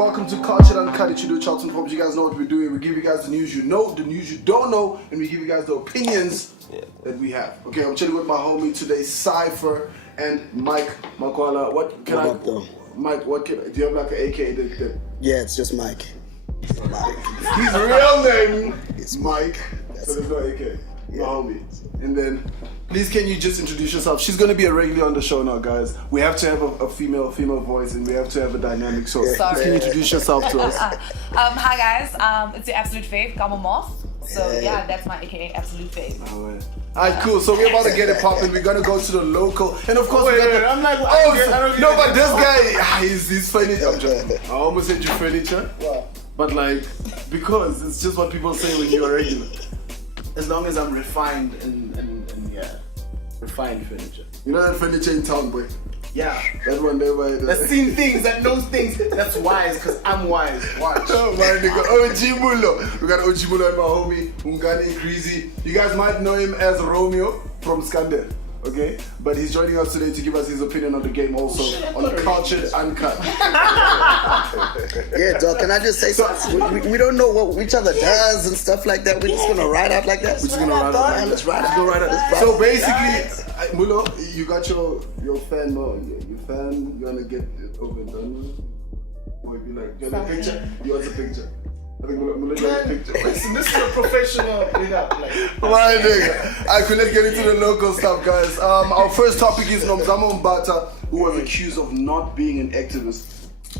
welcome to Cultured Uncut. It's you do Charlton Forbes. You guys know what we're doing. We give you guys the news you know, the news you don't know, and we give you guys the opinions that we have. Okay, I'm chilling with my homie today, Cassper and Mike Makwala. What can Mike, do you have like an AK? Yeah, it's just Mike. His real name is Mike, so there's no AK. My homie. And then, please can you just introduce yourself? She's going to be a regular on the show now, guys. We have to have a female voice, and we have to have a dynamic show. Please can you introduce yourself to us? Hi guys, it's your absolute fave, Gamma Moth. So yeah, that's my AKA absolute fave. Alright, cool. So we're about to get it popping. We're gonna go to the local, and of course, I'm like, but this guy, he's furniture. I'm joking. I almost said you furniture, but like, because it's just what people say when you're regular. as long as I'm refined and refined furniture. You know that furniture in town, boy? Yeah. That one there, boy. That's seen things, that knows things. That's wise, because I'm wise. Watch. Oh, my nigga. Ojimulo. We got Ojimulo and my homie, Ungani Greasy. You guys might know him as Romeo from Skander. Okay, but he's joining us today to give us his opinion on the game also on Cultured Uncut. Yeah, dog, can I just say something? We don't know what each other does and stuff like that. We're just gonna ride out like that. We're just gonna ride out. Let's ride out. Go right out. So basically, Mulo, you got your fan mode. Your fan, you wanna get it over and done with? Or you like, you want a picture? You want a picture? I think Mulo got a picture. Listen, this is a professional big up. Like, my nigga. Alright, cool, let's get into the local stuff, guys. Our first topic is Nomzamo Mbata, who was accused of not being an activist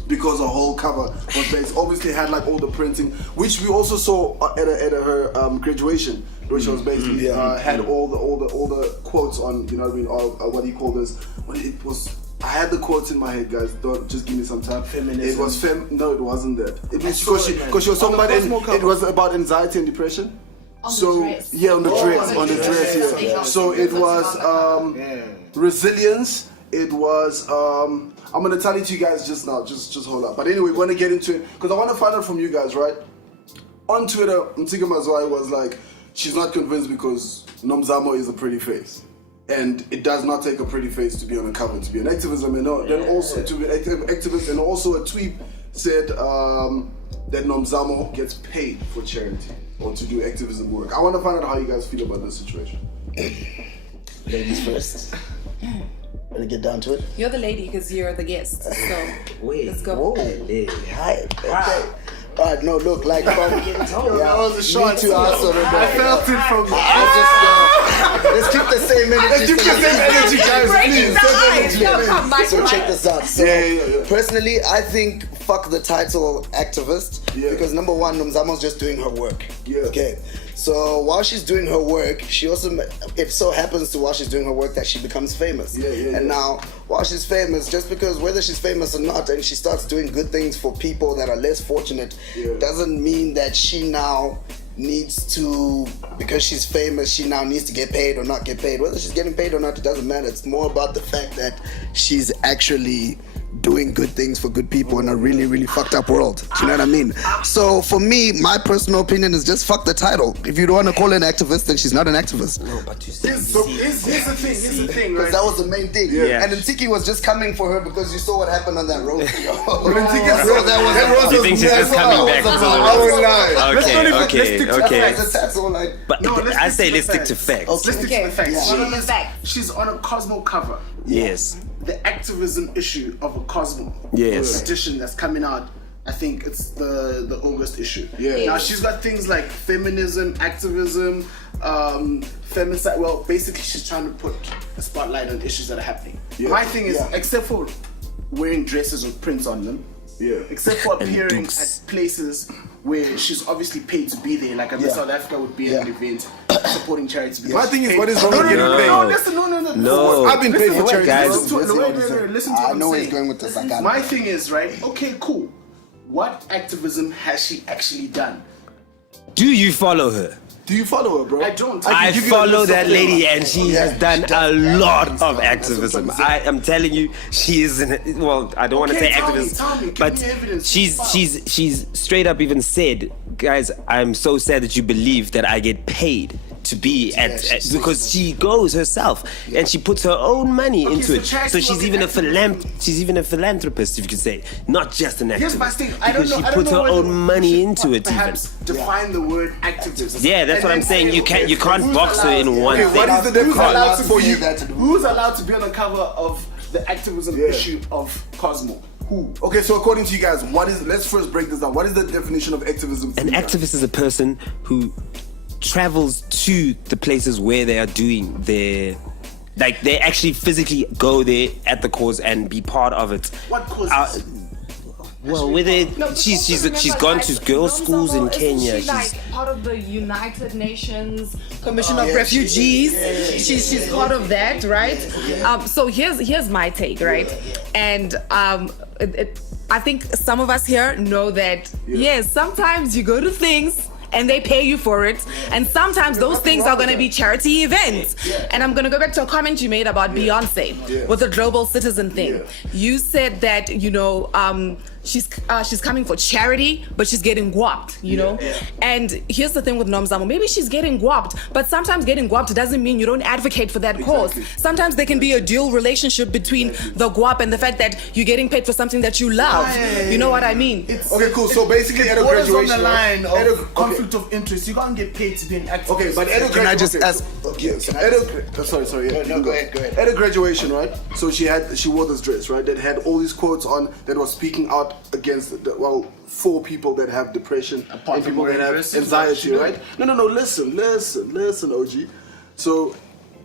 because her whole cover was based. Obviously, had like all the printing, which we also saw at her graduation, which was basically had all the quotes on. You know what I mean? What do you call this? When it was. I had the quotes in my head, guys. Don't just give me some time. Feminism. It was no, it wasn't that. It was because she was talking about it was about anxiety and depression. On the dress. Yeah. So it was resilience. It was I'm gonna tell it to you guys just now. Just hold up. But anyway, we're gonna get into it because I want to find out from you guys, right? On Twitter, Mtika Mazwai was like, she's not convinced because Nomzamo is a pretty face. And it does not take a pretty face to be on a cover to be an activism, and then also to be an activist. And also a tweet said that Nomzamo gets paid for charity or to do activism work. I want to find out how you guys feel about this situation. Ladies first. Gonna get down to it. You're the lady because you're the guest. So let's go. Whoa. Hey, hi. Okay. Alright, no, look, like from that was a short. Me too, I felt it from. Let's keep the same energy. Guys, please. So check this out. So personally, I think fuck the title activist because number one, Nomzamo's just doing her work. Yeah. Okay. So while she's doing her work, she also, it so happens to while she's doing her work that she becomes famous. And now, while she's famous, just because whether she's famous or not, and she starts doing good things for people that are less fortunate, doesn't mean that she now needs to, because she's famous, she now needs to get paid or not get paid. Whether she's getting paid or not, it doesn't matter. It's more about the fact that she's actually doing good things for good people in a really, really fucked up world. Do you know what I mean? So for me, my personal opinion is just fuck the title. If you don't want to call her an activist, then she's not an activist. No, but you see, here's the thing, right? Because that was the main thing. Yeah. And Ntiki was just coming for her because you saw what happened on that road. You think she's just coming back? Okay. But No, I say let's stick to facts. Let's stick to the facts. Yeah. She's on a Cosmo cover. Yes. The activism issue of a Cosmo. Yes. Edition that's coming out. I think it's the August issue. Yeah. Now she's got things like feminism, activism, femicide. Well, basically she's trying to put a spotlight on issues that are happening. Yeah. My thing is, except for wearing dresses with prints on them, except for appearing at places where she's obviously paid to be there, like South Africa would be at an event supporting charity. My thing is, what is wrong with getting paid? No. I've been paid for charity. Guys. Listen to what I know I'm where he's saying. going with this. I got it. My thing is, right, okay, cool. What activism has she actually done? Do you follow her? Do you follow her, bro? I don't. I follow that lady and she has done a lot of activism. I am telling you, she is well, I don't want to say activist, tell me, but give me evidence. she's straight up even said, guys, I'm so sad that you believe that I get paid to be because she goes herself and she puts her own money into it. So she's even a philanthropist, if you could say, not just an activist. Here's my thing. I don't know. She puts her own money into it. Perhaps define the word activist. Yeah, that's what I'm saying. You can't box her in one thing. What is the difference for you? Who's allowed to be on the cover of the activism issue of Cosmo? Who? Okay, so according to you guys, let's first break this down. What is the definition of activism? An activist is a person who travels to the places where they are doing their, like they actually physically go there at the cause and be part of it. What causes? No, she's gone to girls' schools in Kenya. She's like part of the United Nations Commission of Refugees. She's part of that, right? So here's my take, right? And I think some of us here know that yes, sometimes you go to things and they pay you for it, and sometimes those things are going to be charity events. And I'm going to go back to a comment you made about Beyonce with the global citizen thing. You said that she's coming for charity, but she's getting guapped, you know? And here's the thing with Nomzamo. Maybe she's getting guapped, but sometimes getting guapped doesn't mean you don't advocate for that cause. Sometimes there can be a dual relationship between the guap and the fact that you're getting paid for something that you love. You know what I mean? Okay, cool. So basically, at a graduation, on the line of conflict of interest, you can't get paid to be an activist. Okay, but at a Can I just ask? Sorry. No, go ahead. At a graduation, right? So she wore this dress, right? That had all these quotes on that was speaking out against for people that have depression and people that have anxiety, right? No. Listen, OG. So,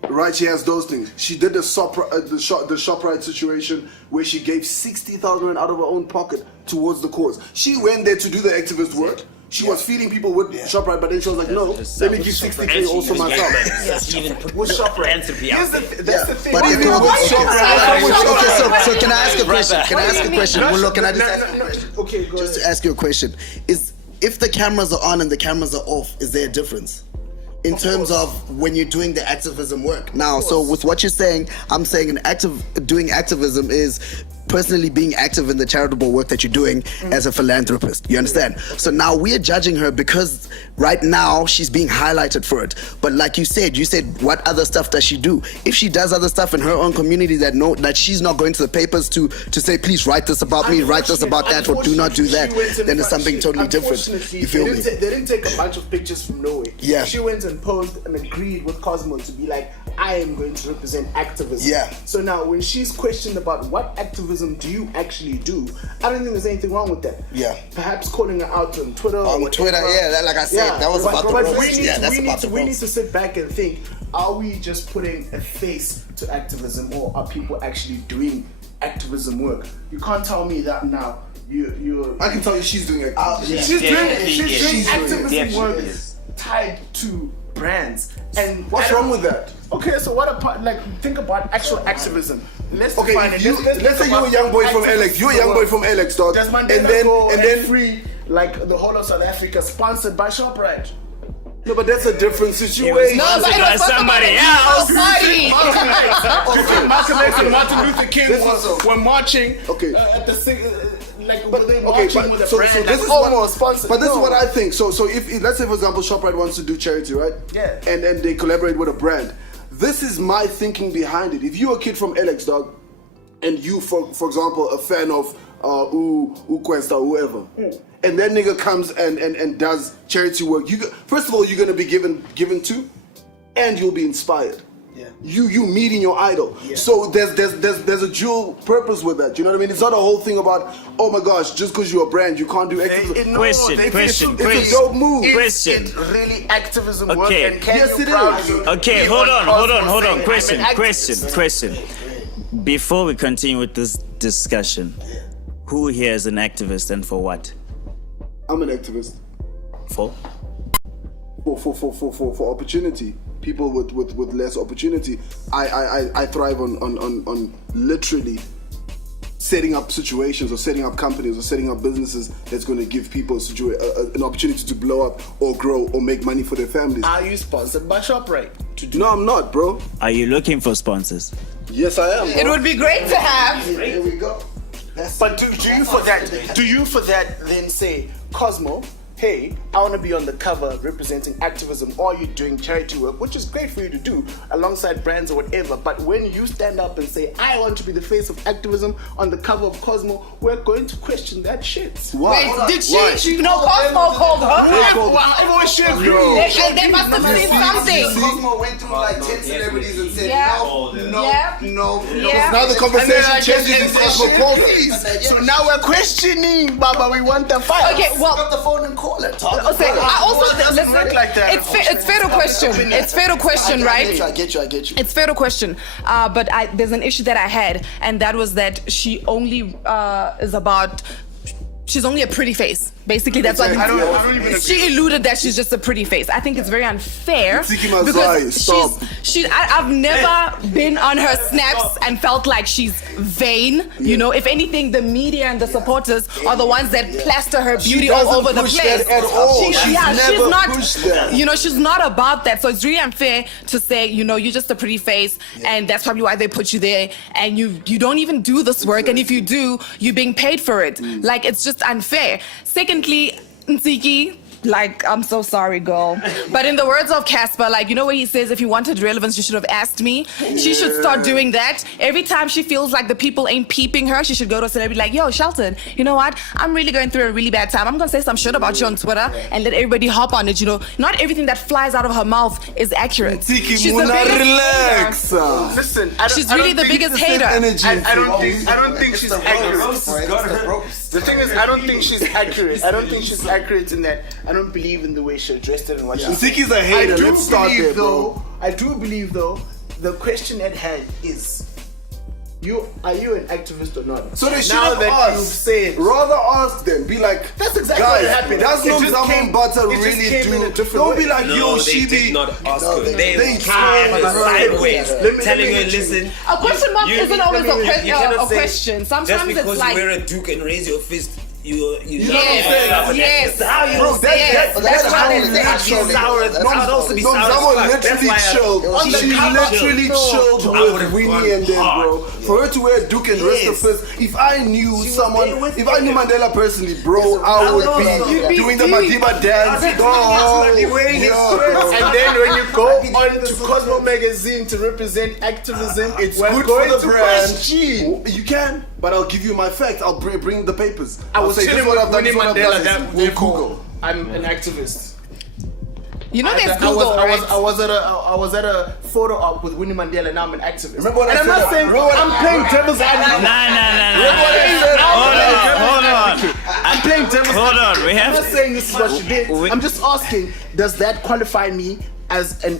right, she has those things. She did the ShopRite situation where she gave 60,000 out of her own pocket towards the cause. She went there to do the activist work. She was feeding people with ShopRite, but then she was like, no, let me give 60K also myself. With ShopRite. That's the thing. But Okay, so can I ask a question? Well, look, can I just ask a question? Okay, go Just ahead. to ask you a question. If the cameras are on and the cameras are off, is there a difference? In terms of when you're doing the activism work. Now, so with what you're saying, I'm saying doing activism is personally being active in the charitable work that you're doing as a philanthropist. You understand? So now we're judging her because right now she's being highlighted for it. But like you said what other stuff does she do? If she does other stuff in her own community that she's not going to the papers to say, please write this about me, write this about that, or do not do that, then it's something totally different. You feel me? They didn't take a bunch of pictures from nowhere. Yeah. She went and posed and agreed with Cosmo to be like, I am going to represent activism. Yeah. So now when she's questioned about what activism do you actually do, I don't think there's anything wrong with that. Yeah. Perhaps calling her out on Twitter. On Twitter, like I said, that was about the roast. We need to sit back and think, are we just putting a face to activism, or are people actually doing activism work? You can't tell me that now. I can tell you she's doing activism. She's doing activism Definitely work is. tied to brands. And What's wrong with that? Okay, so what about, think about actual activism. Let's Okay, define it. let's say you're a young boy from Alex. You're a young boy from Alex, dog. Does Mandela go and then free, like the whole of South Africa, sponsored by ShopRite? No, but that's a different situation. No, but it was somebody else. Malcolm X and Martin Luther King were marching at the So this is almost sponsored. But this is what I think. So if let's say for example ShopRite wants to do charity, right? Yeah. And they collaborate with a brand. This is my thinking behind it. If you're a kid from Alex, dog, and you for example a fan of Questa or whoever, and that nigga comes and does charity work, first of all you're gonna be given to, and you'll be inspired. Yeah. You meeting your idol. Yeah. So there's a dual purpose with that. You know what I mean? It's not a whole thing about, oh my gosh, just because you're a brand, you can't do activism. Question. It's a dope move. Question. It's really activism work, Okay. and can Yes, you it proudly is. Okay, be hold Cosmo on. saying, I'm an activist? Question. Before we continue with this discussion, who here is an activist and for what? I'm an activist. For? For opportunity. People with less opportunity. I thrive on literally setting up situations or setting up companies or setting up businesses that's going to give people an opportunity to blow up or grow or make money for their families. Are you sponsored by ShopRite? No, I'm not, bro. Are you looking for sponsors? Yes, I am. It would be great to have. Here we go. But do you for that then say, Cosmo, hey, I want to be on the cover representing activism, or you're doing charity work, which is great for you to do alongside brands or whatever. But when you stand up and say, I want to be the face of activism on the cover of Cosmo, we're going to question that shit. Why? Wait, did she? No, Cosmo called her. Everyone should agree. They must have seen something. Cosmo went through like 10 celebrities and said, no. Now the conversation changes in Cosmo called her. So now we're questioning, Baba. We want the file. Okay, well, Pick up the phone and call it. okay, I also listen. work like that. It's fair to question. It's fair to question, right? I get you. It's fair to question, but there's an issue that I had, and that was that she only is about. She's only a pretty face. Basically, that's what I don't even she alluded that she's just a pretty face. I think it's very unfair Stop. I've never been on her snaps and felt like she's vain. You know, if anything, the media and the supporters are the ones that plaster her beauty all over the place. That at all. She's never pushed that. You know, she's not about that. So it's really unfair to say, you know, you're just a pretty face, and that's probably why they put you there. And you don't even do this work, and if you do, you're being paid for it. Like, it's just unfair. Secondly, Ntsiki, like, I'm so sorry, girl. But in the words of Cassper, like, you know where he says, if you wanted relevance, you should have asked me. She should start doing that. Every time she feels like the people ain't peeping her, she should go to a celebrity like, yo, Shelton, you know what? I'm really going through a really bad time. I'm going to say some shit about you on Twitter and let everybody hop on it, you know. Not everything that flies out of her mouth is accurate. Tiki, She's the biggest relax. hater. Listen, She's really the biggest hater. I don't think she's accurate. The thing is, I don't think she's accurate. I don't think she's accurate in that. I don't believe in the way she addressed it and what she said. Tiki's a hater. Let's start there, bro. I do believe, though, the question at hand is, are you an activist or not? So they should now have that asked. you've said, Rather ask them. Be like, that's exactly guys, what happened. Does It just Nomzamo came- Butter it just really came in a do? different Don't be way. like, No, yo, they she did be. not ask her. They they tried tried. sideways, Let me telling her, let you- listen. A question mark isn't always you cannot a say, question. Sometimes just because it's like, you wear a duke and raise your fist, yes. That's how you Bro, say it. that's how they say That's it. sour. That's supposed to be sour. Nomzamo as fuck. That's literally why chilled. She literally chilled I with would've Winnie gone and them, bro. hard. For her to wear a Duke and rest of us, if I knew someone, if I knew Mandela personally, bro, I would be doing the Madiba dance. And then when you go on to Cosmo magazine to represent activism, it's Good going for the to brand. question. You can, but I'll give you my facts. I'll bring the papers. I I'll was say, chilling this is what with I've done, Winnie this is what I've Mandela. done. That Google. I'm an activist. You know there's Google, right? I was at a photo op with Winnie Mandela. Now I'm an activist. Remember what I and I'm said? not saying Remember what I'm playing devil's advocate. Hold on. I'm playing devil's Hold on. We I'm not have. saying this is what she did. I'm just asking, does that qualify me as an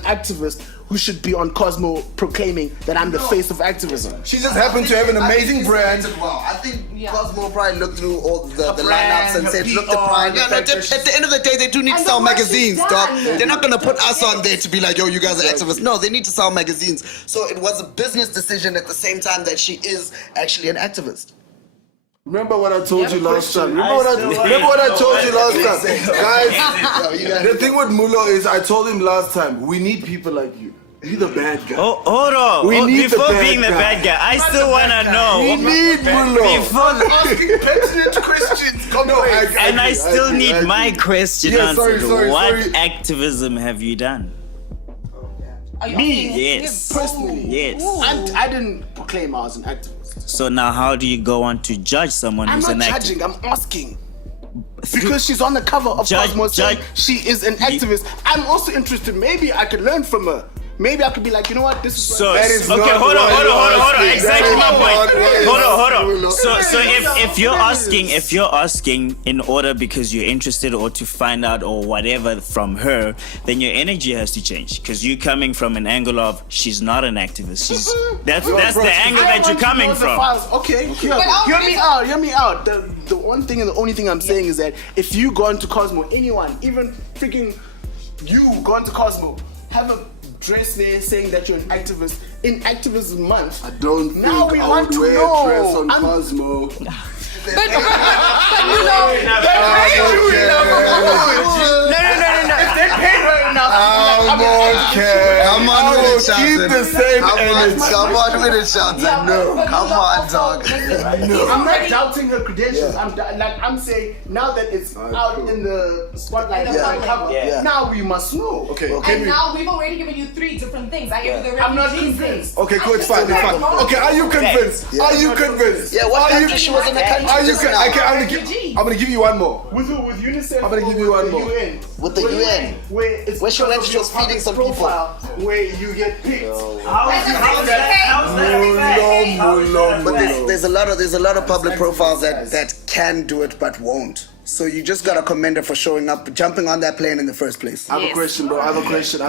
activist who should be on Cosmo proclaiming that I'm the face of activism? She just happened to have an amazing brand. Well, I think Cosmo probably looked through all the brand, lineups and her said, look, the PR, brand. the Yeah, no, fact that at the end of the day, they do need to And sell the work magazines, she's dog. done. They're not going to put us on there to be like, yo, you guys are activists. No, they need to sell magazines. So it was a business decision at the same time that she is actually an activist. Remember what I told you last time. Remember what I told you last time. Guys, the thing with Mulo is I told him last time, we need people like you. You're the bad guy. Oh, hold on. We need the Before bad being the guy. bad guy, I still want to know. We need Mulo. Before Asking pertinent questions. Come on. and I still need my question Yeah, answered. sorry. What activism have you done? Me? Yes. Personally, Yes. I didn't proclaim I was an activist. So now, how do you go on to judge someone I'm who's not an activist? judging. I'm asking. Because she's on the cover of Cosmo saying she is an activist. I'm also interested. Maybe I could learn from her. Maybe I could be like, you know what, this is So That is okay, not hold on. why you're asking. Exactly That my is point. not why Hold you're on. So if you're asking in order because you're interested or to find out or whatever from her, then your energy has to change because you're coming from an angle of she's not an activist. That's the angle that you're coming from. Okay, hear me out. The one thing and the only thing I'm saying is that if you go into Cosmo, anyone, even freaking you go into Cosmo, have a dress there saying that you're an activist in Activism Month. I don't Now think we I want would to wear know. a dress on I'm- Cosmo. But you know, no. If they paid her enough, Come on with it, Shanton. Keep the same energy. Come on with it, Shanton. but Come you know, on, also, dog. I'm not doubting her credentials. I'm saying now that it's out in the spotlight, In the public. now we must know. Okay. And now we've already given you 3 different things. I gave you the I'm not refugee convinced. thing. Okay, cool, it's fine. Okay, are you convinced? Are you convinced? Yeah, what Are you- country she was in the country? Are you just con- now? I'm gonna give you one more. With who? With UNICEF? I'm gonna give you or one with more. the UN? With the UN. Where it's Where she because went, of she your was feeding public some people. profile, where you get picked. But there's a lot of public profiles that can do it but won't. So you just gotta commend her for showing up, jumping on that plane in the first place. I have a question, bro. I have a question.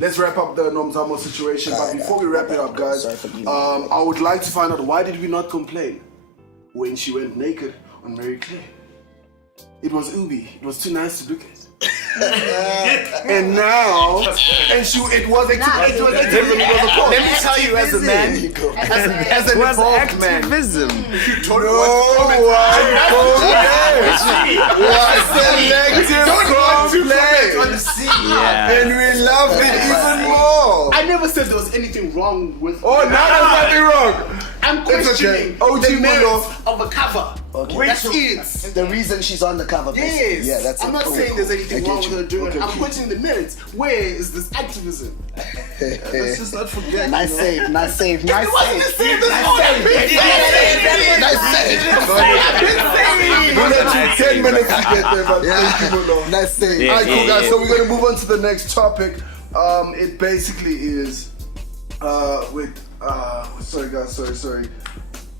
Let's wrap up the Nomzamo situation. But before we wrap it up, guys, I would like to find out, why did we not complain when she went naked on Mary Claire? It was Ubi. It was too nice to look at. And now, it was a cause. Let me tell you, as a man, as an Was involved man, activism. And we loved it even more. I never said there was anything wrong with. Oh, now there's nothing wrong. I'm questioning the merits of a cover. Okay. That's it. The reason she's on the cover. basically. Yes. Yeah, that's I'm it. not Cool, saying there's cool. anything I wrong get with her you. doing it. Okay. I'm questioning the merits. Where is this activism? Let's just not forget. Nice save. It wasn't the same. That's all I've been saying. We'll let you 10 minutes to get there, but thank you, Mulo. Nice save. Yeah. Alright, cool, guys. So we're gonna move on to the next topic. It basically is sorry guys, sorry.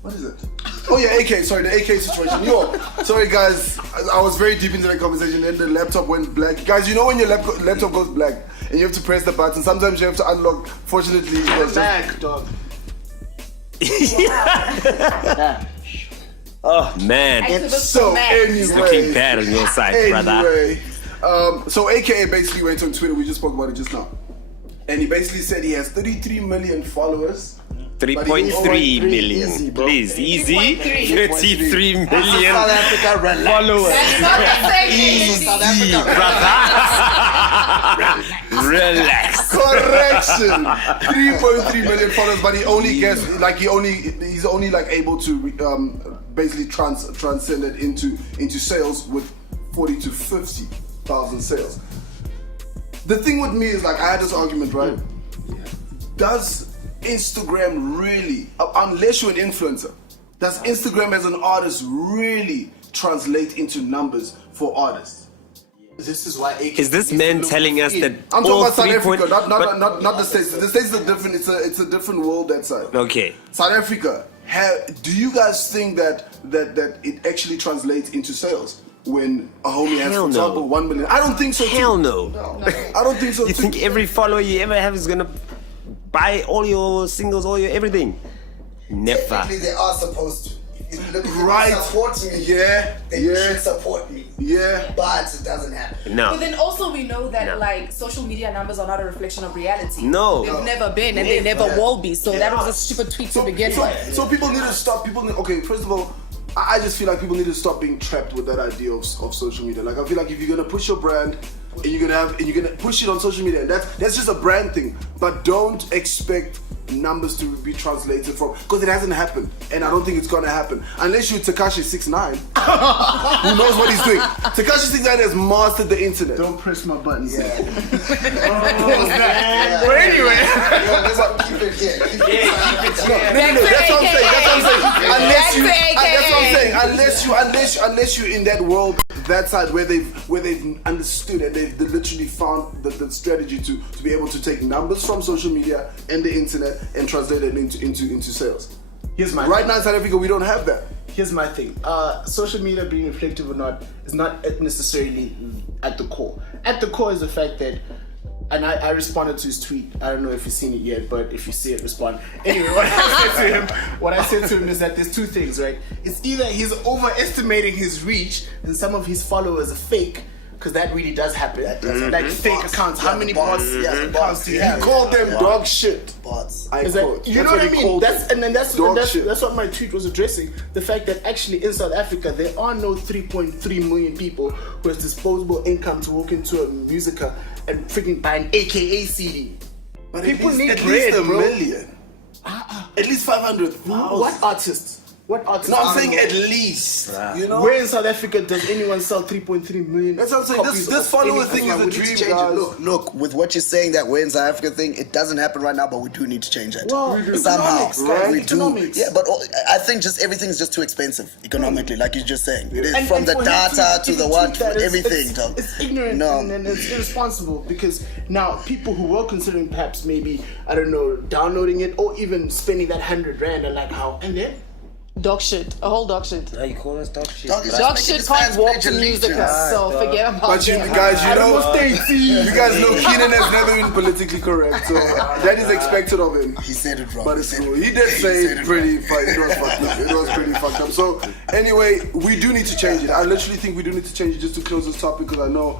What is it? Oh yeah, AK. Sorry, the AK situation. Yo, sorry guys. I was very deep into the conversation, and the laptop went black. Guys, you know when your laptop goes black and you have to press the button. Sometimes you have to unlock. Fortunately, it was just. Back, dog. Oh man, Activists So for men. it's looking anyway, bad on your side, brother. so AKA basically went on Twitter. We just spoke about it just now, and he basically said he has 33 million followers. 3.3 million. Easy, bro. Please, easy. 3.3. 33 million South Africa, relax. followers. That's not the same. South Africa, Relax. Correction. 3.3 million followers, but he only gets he's only like able to basically transcend it into sales with 40 to 50,000 sales. The thing with me is, like, I had this argument, right? Does Instagram really, unless you're an influencer, does Instagram as an artist really translate into numbers for artists? This is why AK Is this man telling us that I'm talking all about South 3 Africa, point- not the States. The States are different. It's a different world that side. Okay. South Africa, do you guys think that it actually translates into sales when a homie has, Hell for no. example, 1 million? I don't think so. Hell too. no. I don't think so. You too. think every follower you ever have is gonna buy all your singles, all your everything? Never. Technically, they are supposed to. If you look, if Right. they support me, Yeah. then you should support me. Yeah. But it doesn't happen. But No. then also we know that No. like social media numbers are not a reflection of reality. No. They've never been and they never will be. So that was a stupid tweet to begin with. So people need to stop. Okay, first of all, I just feel like people need to stop being trapped with that idea of social media. Like, I feel like if you're gonna push your brand and you're gonna push it on social media, and that's just a brand thing. But don't expect numbers to be translated from, because it hasn't happened, and I don't think it's gonna happen unless you're Tekashi 69, who knows what he's doing. Tekashi 69 has mastered the internet. Don't press my buttons. Yeah. But anyway, Let's keep it here. Keep it here. No, that's what I'm saying. That's what I'm saying. Back to AKA. That's what I'm saying. Unless you're in that world, that side where they've understood and they've literally found the strategy to be able to take numbers from social media and the internet and translate it into sales. here's my Right now in South Africa, we don't have that. Here's my thing. Social media being reflective or not is not necessarily at the core. At the core is the fact that, and I responded to his tweet. I don't know if you've seen it yet, but if you see it, respond. Anyway, what I said to him is that there's two things, right? It's either he's overestimating his reach and some of his followers are fake, because that really does happen. Like fake accounts. How many bots? Accounts do you He have? called them dog shit. Bots. I Is that, quote. you know That's what I he mean? called That's them. that's Dog shit. that's what my tweet was addressing. The fact that actually in South Africa there are no 3.3 million people who has disposable income to walk into a musica and freaking buy an AKA CD. But People need at bread, least a bro. million. At least 500,000. What artists? What artists? No, I'm saying at least. You know? Where in South Africa does anyone sell 3.3 million? That's what I'm saying. copies This of follower any- thing That's is why a we need to dream, change it. guys. Look, with what you're saying, that we're in South Africa thing, it doesn't happen right now, but we do need to change it. Well, somehow economics, guys, we economics. do. Yeah, but I think just everything's just too expensive economically, like you're just saying. It is And- from and the for him data to even the what, tweet that, everything. It's, dog. it's ignorant No. and it's irresponsible because now people who were considering perhaps maybe, I don't know, downloading it or even spending that 100 rand are like, how? And then? Dog shit. A whole dog shit. Now you call us dog shit. Dog is Dog just shit making can't fans walk pledge to allegiance. music, so forget about But you that. guys, you know, Stacy. you guys know Keenan has never been politically correct, so that is expected of him. He said it wrong. But it's cool. He did say it pretty fucked. It was fucked up. It was pretty fucked up. So anyway, we do need to change it. I literally think we do need to change it just to close this topic because I know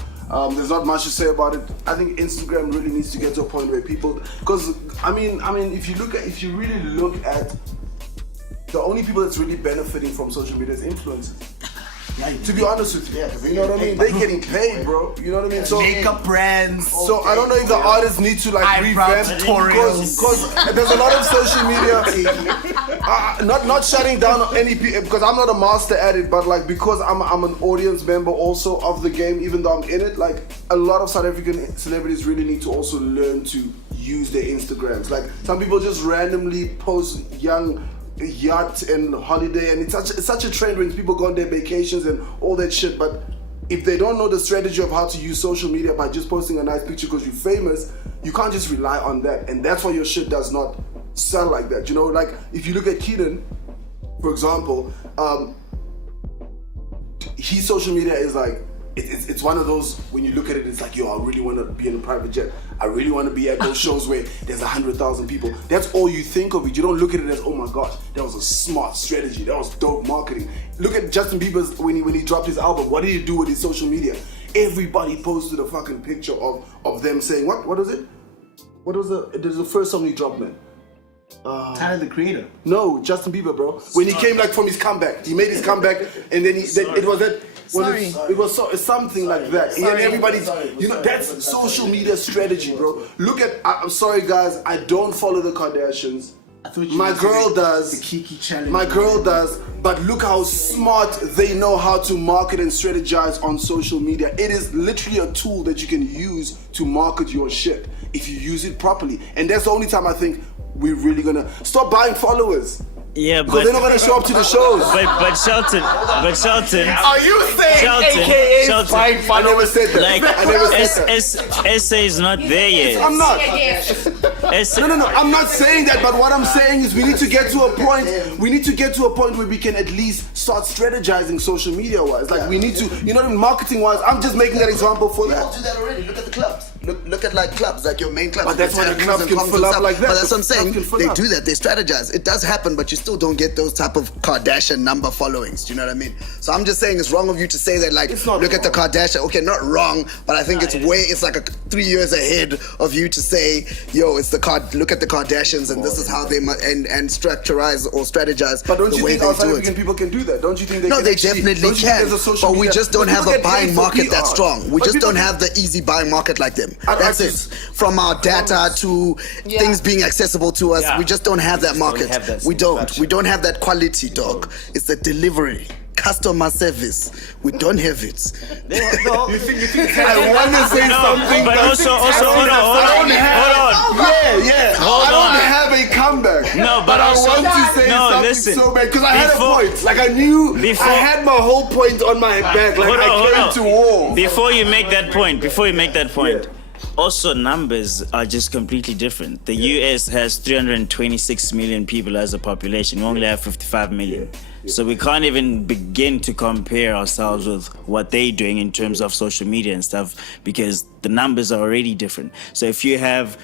there's not much to say about it. I think Instagram really needs to get to a point where people, because I mean, if you really look at the only people that's really benefiting from social media is influencers. To be honest with you, you know what I mean? They're getting paid, bro. You know what I mean? So Makeup brands. So I don't know if the artists need to like Eyebrow revamp tutorials. because there's a lot of social media. Not shutting down on any people because I'm not a master at it, but like because I'm an audience member also of the game, even though I'm in it. Like a lot of South African celebrities really need to also learn to use their Instagrams. Like some people just randomly post young yacht and holiday, and it's such a trend when people go on their vacations and all that shit. But if they don't know the strategy of how to use social media by just posting a nice picture because you're famous, you can't just rely on that, and that's why your shit does not sell like that. You know, like if you look at Keenan, for example, his social media is like it's one of those when you look at it, it's like, yo, I really want to be in a private jet. I really want to be at those shows where there's 100,000 people. That's all you think of it. You don't look at it as, oh my gosh, that was a smart strategy. That was dope marketing. Look at Justin Bieber's when he dropped his album. What did he do with his social media? Everybody posted a fucking picture of them saying, what was it? What was the first song he dropped, man? Tyler the Creator. No, Justin Bieber, bro. When he came like from his comeback, he made his comeback, and then it was that. Sorry. It was something like that. And everybody's, you know, that's social media strategy, bro. Look at, I'm sorry guys, I don't follow the Kardashians. My girl does. The Kiki challenge. My girl does. But look how smart they know how to market and strategize on social media. It is literally a tool that you can use to market your shit if you use it properly. And that's the only time I think we're really gonna stop buying followers. Yeah, Because they're not gonna show up to the shows. but Shelton, Are you saying Shelton, AKA Shelton. buying I followers? never said that. like I never said that. SA is not there yet. I'm not. SA, No. I'm not saying that. But what I'm saying is, we need to get to a point. We need to get to a point where we can at least start strategizing social media wise. Like we need to, you know, marketing wise. I'm just making that example for People that. do that already. Look at the clubs. Look at like clubs, like your main clubs. But that's why the Tattoos clubs and can punks fill and up stuff. like that. But that's what I'm The saying. clubs can fill They up. do that. They strategize. It does happen, but you still don't get those type of Kardashian number followings. Do you know what I mean? So I'm just saying it's wrong of you to say that. Like, It's not look at the wrong. Kardashian. Okay, not wrong, but I think it's like 3 years ahead of you to say, yo, it's look at the Kardashians and this is how they and structurize or strategize. But don't the you way think they outside do African it. people can do that? Don't you think they No, can they actually- definitely don't you think can, there's a social but we media- just don't But have people a get paid buying for market that's PR. strong. We But just people don't get- have the easy buying market like them. I That's just- it. From our data to things being accessible to us, Yeah. we just don't have that market. have that We don't. satisfaction. We don't have that quality, dog. It's the delivery. Customer service. We don't have it. I want to say something, but also, hold on. Yeah. Hold I don't on. have a comeback. No, but I also- want to say No, something listen. so bad because I had a Before- point. Like I knew Before- I had my whole point on my back. Like Hold on, hold I on. came to war. Before you make that point, also numbers are just completely different. The US has 326 million people as a population. We only have 55 million. So we can't even begin to compare ourselves with what they're doing in terms of social media and stuff because the numbers are already different. So if you have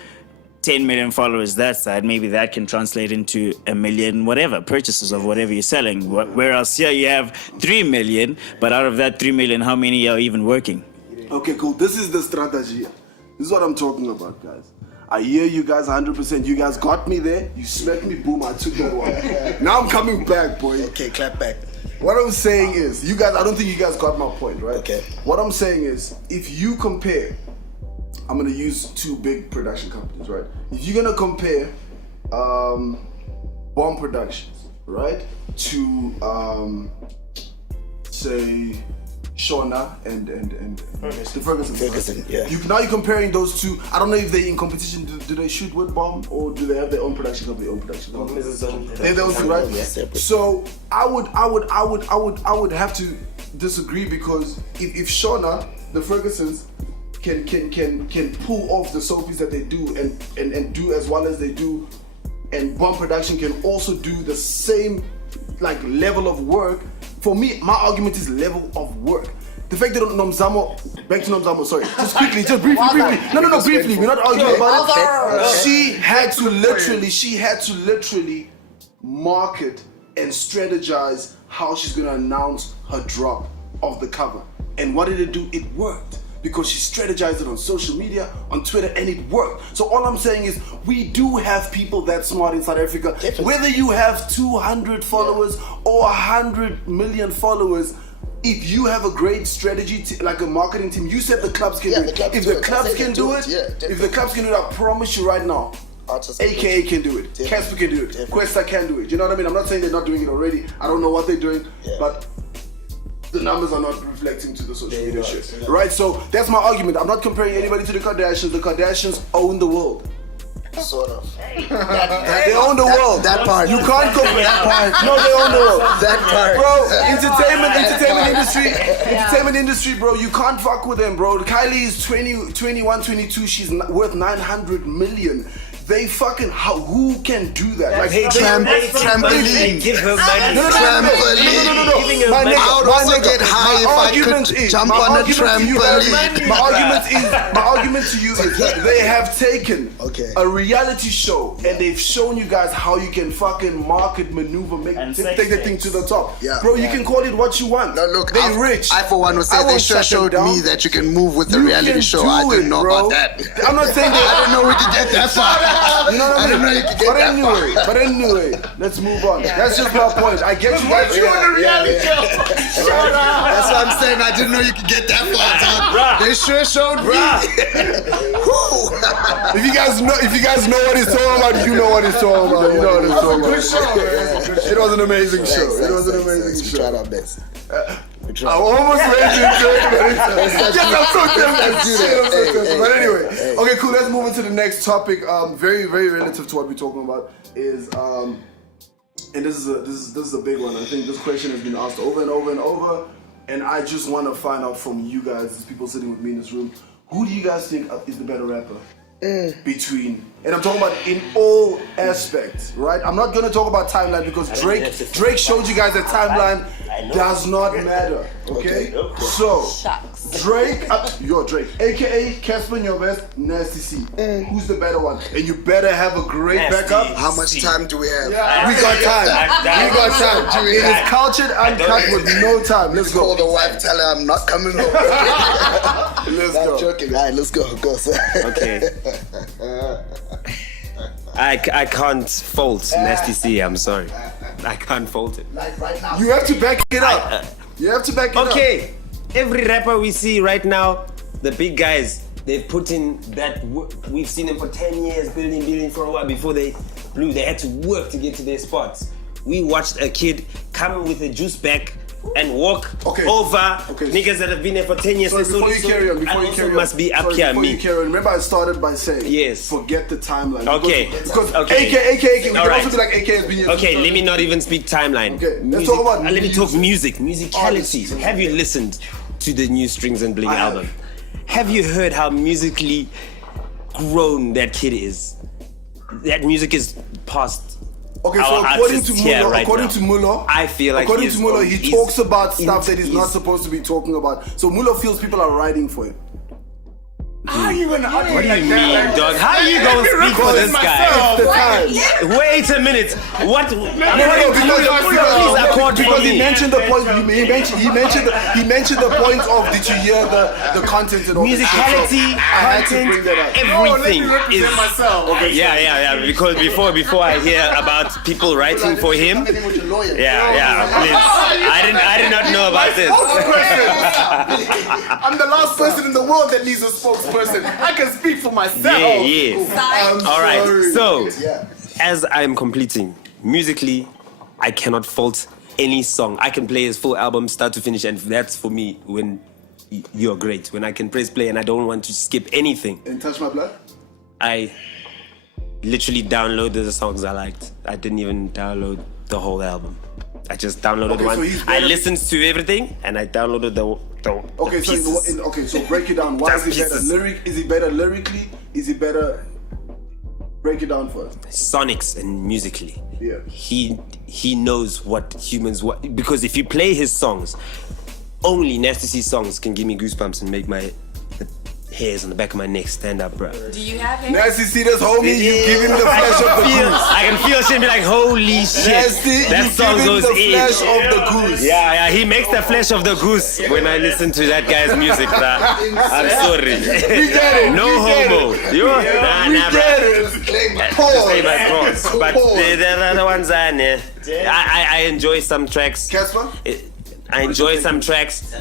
10 million followers that side, maybe that can translate into a million whatever purchases of whatever you're selling. Whereas here you have 3 million, but out of that 3 million, how many are even working? Okay, cool. This is the strategy. This is what I'm talking about, guys. I hear you guys 100%. You guys got me there. You smacked me. Boom, I took that one. Now I'm coming back, boy. Okay, clap back. What I'm saying is, you guys, I don't think you guys got my point, right? Okay. What I'm saying is, if you compare, I'm gonna use two big production companies, right? If you're gonna compare Bomb Productions, right, to say Shona and the Ferguson. Yeah. Now you're comparing those two. I don't know if they're in competition. Do they shoot with Bomb or do they have their own production company? They're their own thing, right? Yeah. So I would have to disagree because if Shona, the Fergusons, can pull off the soapies that they do and do as well as they do, and Bomb Production can also do the same like level of work. For me, my argument is level of work. The fact that Nomzamo, back to Nomzamo, sorry, just quickly, just briefly. No, briefly. We're not arguing about it. She had to literally market and strategize how she's gonna announce her drop of the cover. And what did it do? It worked. Because she strategized it on social media, on Twitter, and it worked. So all I'm saying is, we do have people that smart in South Africa. Definitely. Whether you have 200 followers or 100 million followers, if you have a great strategy, like a marketing team, you said the clubs can do it. If the clubs can do it, if the clubs can do it, I promise you right now, AKA can do it, Cassper can do it, Questa can do it. You know what I mean? I'm not saying they're not doing it already. I don't know what they're doing, but the numbers are not reflecting to the social media shit. Right? So that's my argument. I'm not comparing anybody to the Kardashians. The Kardashians own the world. Sort of. They own the world. That part. You can't compare that part. No, they own the world. That part. Bro, entertainment industry, bro, you can't fuck with them, bro. Kylie is 21, 22. She's worth 900 million. They fucking, who can do that? Like, hey, trampoline. Give her money. No. Giving her money. I would also get high if I could jump on a trampoline. My argument to you is that they have taken Okay. a reality show and they've shown you guys how you can fucking market, maneuver, take the thing to the top. Yeah. Bro, you can call it what you want. No, look, they rich. I for one would say they won't sure shut them showed down. me that you can move with the You reality can show. do I didn't it, know bro. about that. I'm not saying that. I didn't know we could get that far. You know what I mean? I didn't know you could get that far. But anyway, let's move on. That's just my point. I get you guys. That's what I'm saying. I didn't know you could get that far. They sure showed me. If you guys know what he's talking about, you know what he's talking about. You know what he's talking about. It was an amazing show. It was an amazing show. We tried our best. I almost went into it, but anyway, okay, cool. Let's move into the next topic. Very, very relative to what we're talking about is, and this is a big one. I think this question has been asked over and over and over, and I just want to find out from you guys, as people sitting with me in this room, who do you guys think is the better rapper? Between, and I'm talking about in all aspects, right? I'm not gonna talk about timeline because Drake showed you guys that timeline does not matter, okay? So, Drake, you're Drake, aka Cassper in your best, Nasty C. Who's the better one? And you better have a great backup. How much time do we have? We got time. It is Cultured Uncut with no time. Let's Call go. the wife, tell her I'm not coming home. Let's I'm go. joking. All right, let's go. Go, sir. Okay. I can't fault Nasty C. I'm sorry. I can't fault it. Like right now. You have to back it up. You have to back it up. Okay. Every rapper we see right now, the big guys, they've put in that we've seen them for 10 years, building for a while before they blew. They had to work to get to their spots. We watched a kid come with a juice bag and walk over niggas that have been there for 10 years. So before you carry on, must be up here, me. Remember I started by saying, yes, forget the timeline. Okay. Because okay. AK, we can right. also be like AK has been here. Okay, let me not even speak timeline. Okay, let's talk about let me talk musicality. Have you listened to the new Strings and Bling album? Have you heard how musically grown that kid is? That music is past. Okay, so according to now. Muller, I feel like he talks about stuff that he's not supposed to be talking about. So Muller feels people are writing for him. How are you gonna argue What do you like mean, that? dog? How you gonna speak for this guy? The time. Wait a minute. What? Because he mentioned the point. He mentioned the point of did you hear the content and all this shit, so Musicality, I had to bring content, that up. everything let me represent myself. Okay, yeah. Because before I hear about people writing for him, please. I did not know about this. I'm the last person in the world that needs a spokesperson. I can speak for myself. Yeah. All right. So, as I'm completing musically, I cannot fault any song. I can play his full album start to finish, and that's for me when you're great. When I can press play and I don't want to skip anything. And Touch My Blood? I literally downloaded the songs I liked. I didn't even download the whole album. I just downloaded one. So I listened to everything and I downloaded the pieces. So break it down. Why is Just it better? pieces. Is it better lyrically? Is it better? Break it down for us. Sonics and musically. Yeah. He knows what humans want, because if you play his songs, only Nasty C songs can give me goosebumps and make the hairs on the back of my neck stand up, bro. Do you have him? Nasty see this homie, you give him the flesh of the goose. I can feel shit and be like, holy shit. Nasty, that you song give him goes the in. flesh of the goose. Yeah, he makes the flesh of the goose when I listen to that guy's music, bruh. I'm sorry. We get it. No we get homo. it. You? We Nah, get bruh. it. Pause. Say my thoughts. But Pause. the other ones are, I enjoy some tracks. Cassper? I enjoy some tracks.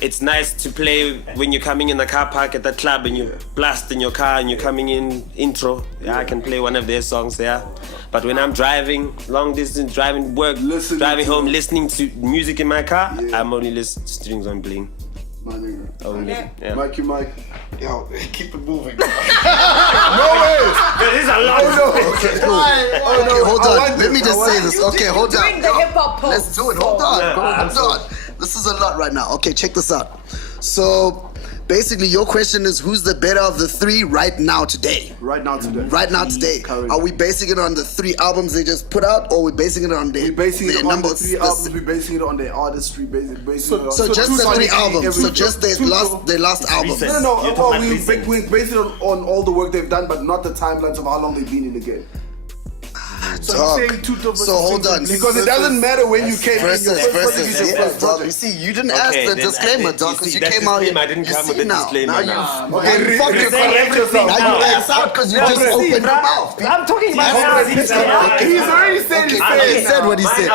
It's nice to play when you're coming in the car park at the club and you blast in your car and you're coming in intro. Yeah, I can play one of their songs there. But when I'm driving, long distance, driving work, driving home, listening to music in my car, I'm only listening to strings on bling. My nigga. Only. Yeah. Mikey Mike. Yo, keep it moving. No way. There is a lot. Okay, cool. Okay, hold I on. like Let me this. just I say like this. this. Okay, hold on. Doing the hip-hop pose. Let's do it. Hold on. This is a lot right now. Okay, check this out. So, basically, your question is who's the better of the three right now today? Right now today. Right now today. Currently. Are we basing it on the 3 albums they just put out, or are we basing it on the We're basing it on the numbers? 3 albums. We're basing it on their artistry. Basing it on So just the 3 albums. So just their last album. recent. No. You're Well, talking we recent. base it on all the work they've done, but not the timelines of how long they've been in the game. So Dog. you're saying Tuto versus So hold on. Because it doesn't matter when you came in. Versus. Your Dog, you see, you didn't ask Okay, the then disclaimer, I- dog, you because see, you that came out here. disclaimer, I didn't You come see with the now. disclaimer Now you now. Okay, fuck You're you. saying everything Now now. you ass out because you just opened your mouth. I'm talking about Okay. He's already said Okay, he so he said what he said.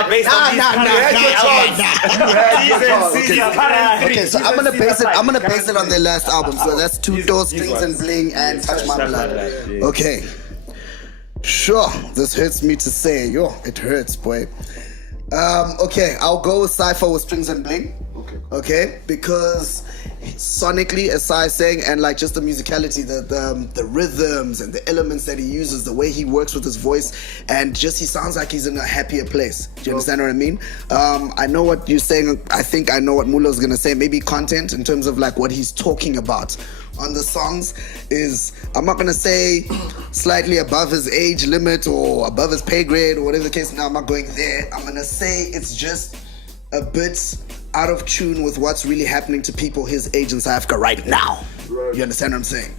Okay, so I'm gonna base it on their last album. So that's Two Doors, Strings and Bling, and Touch My Blood. Okay. Sure, this hurts me to say. Yo, it hurts, boy. Okay, I'll go with Cypher with Strings and Bling. Okay, because sonically, as Sai is saying, and like just the musicality, the rhythms and the elements that he uses, the way he works with his voice, and just he sounds like he's in a happier place. Do you understand what I mean? I know what you're saying. I think I know what Mulo's gonna say. Maybe content in terms of like what he's talking about on the songs is, I'm not gonna say slightly above his age limit or above his pay grade or whatever the case. Now I'm not going there. I'm gonna say it's just a bit out of tune with what's really happening to people his age in South Africa right now. You understand what I'm saying?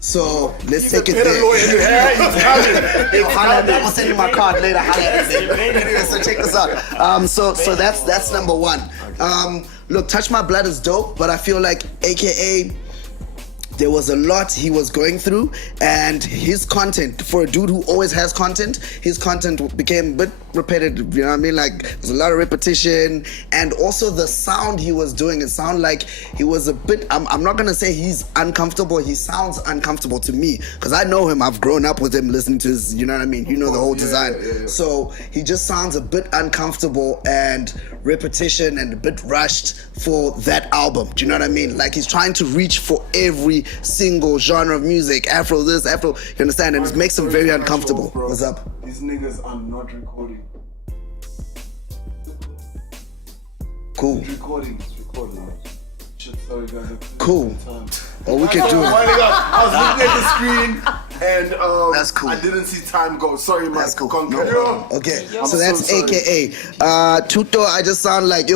So let's take it there. I'll send you my card later. Anyway, so check this out. So that's number 1. Look, Touch My Blood is dope, but I feel like AKA there was a lot he was going through, and his content, for a dude who always has content, his content became a bit repetitive, you know what I mean? Like, there's a lot of repetition, and also the sound he was doing, it sounded like he was a bit, I'm not gonna say he's uncomfortable, he sounds uncomfortable to me, because I know him, I've grown up with him, listening to his, you know what I mean? You know the whole design. Yeah. So he just sounds a bit uncomfortable and repetition and a bit rushed for that album, do you know what I mean? Like, he's trying to reach for every single genre of music, Afro this, Afro, you understand? And it makes him very uncomfortable. What's up? These niggas are not recording. Cool. It's recording. Shit, sorry guys. Cool. Or we could do it. I was looking at the screen and That's cool. I didn't see time go. Sorry, man. That's cool. Okay, so that's so sorry. AKA Tuto. I just sound like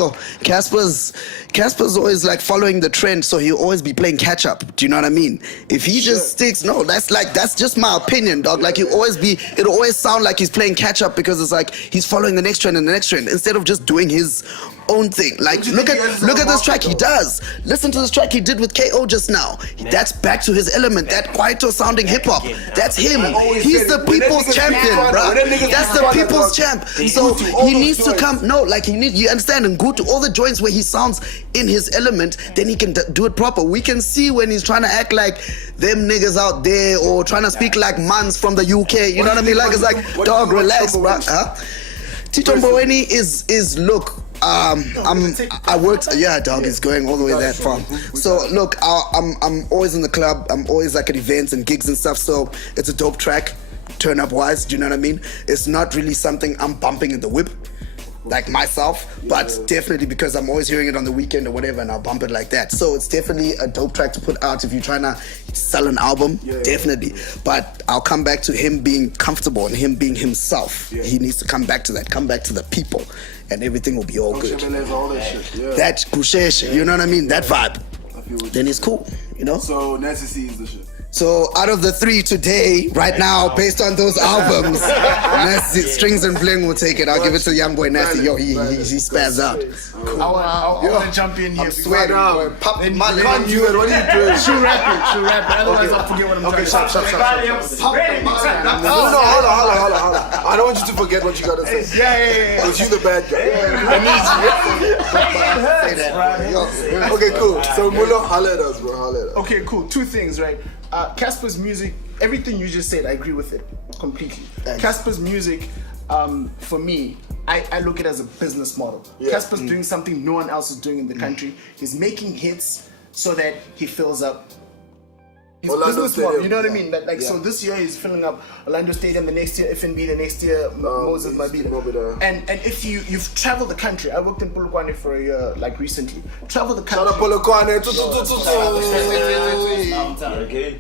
Casper's always like following the trend, so he'll always be playing catch up. Do you know what I mean? If he just sticks, that's just my opinion, dog. Like it'll always sound like he's playing catch up because it's like he's following the next trend and the next trend instead of just doing his own thing. Like look at this track he does. Listen to this track he did with KO just now. That's back to his element. That quieter sounding hip hop. That's him. He's the people's champion, bro. That's the people's champ. So he needs to come. No, like you understand, and go to all the joints where he sounds in his element. Then he can do it proper. We can see when he's trying to act like them niggas out there or trying to speak like mans from the UK. You know what I mean? Like it's like, dog, relax, bro. Tito Mboweni is look. I worked. Yeah, dog is going all the way that far. So look, I'm always in the club. I'm always like at events and gigs and stuff. So it's a dope track, turn up wise. Do you know what I mean? It's not really something I'm bumping in the whip, like myself, but definitely because I'm always hearing it on the weekend or whatever, and I'll bump it like that. So it's definitely a dope track to put out if you're trying to sell an album, definitely. But I'll come back to him being comfortable and him being himself. He needs to come back to that, come back to the people, and everything will be all good. That kusheshe, you know what I mean? That vibe. Then it's cool, you know? So Nasty C is the shit. So out of the three today, right now, based on those albums, Nasty, Strings and Bling will take it. I'll give it to young boy Nasty. Yo, he spaz out. Cool. I want to jump in here. I'm sweating. Pop my You can't do it. What are you doing? Shoe rapping. Otherwise I'll forget what I'm trying to say. No, hold on. I don't want you to forget what you gotta say. Yeah. Because you the bad guy. Okay, cool. So Mulo, holla at us, bro. Holla at us. Okay, cool. Two things, right? Cassper's music, everything you just said, I agree with it completely. Cassper's music, for me, I look at it as a business model. Cassper's doing something no one else is doing in the country. He's making hits so that he fills up his business model. You know what I mean? So this year he's filling up Orlando Stadium, the next year FNB, the next year Moses Mabila. And if you've traveled the country, I worked in Polokwane for a year, like recently. Travel the country.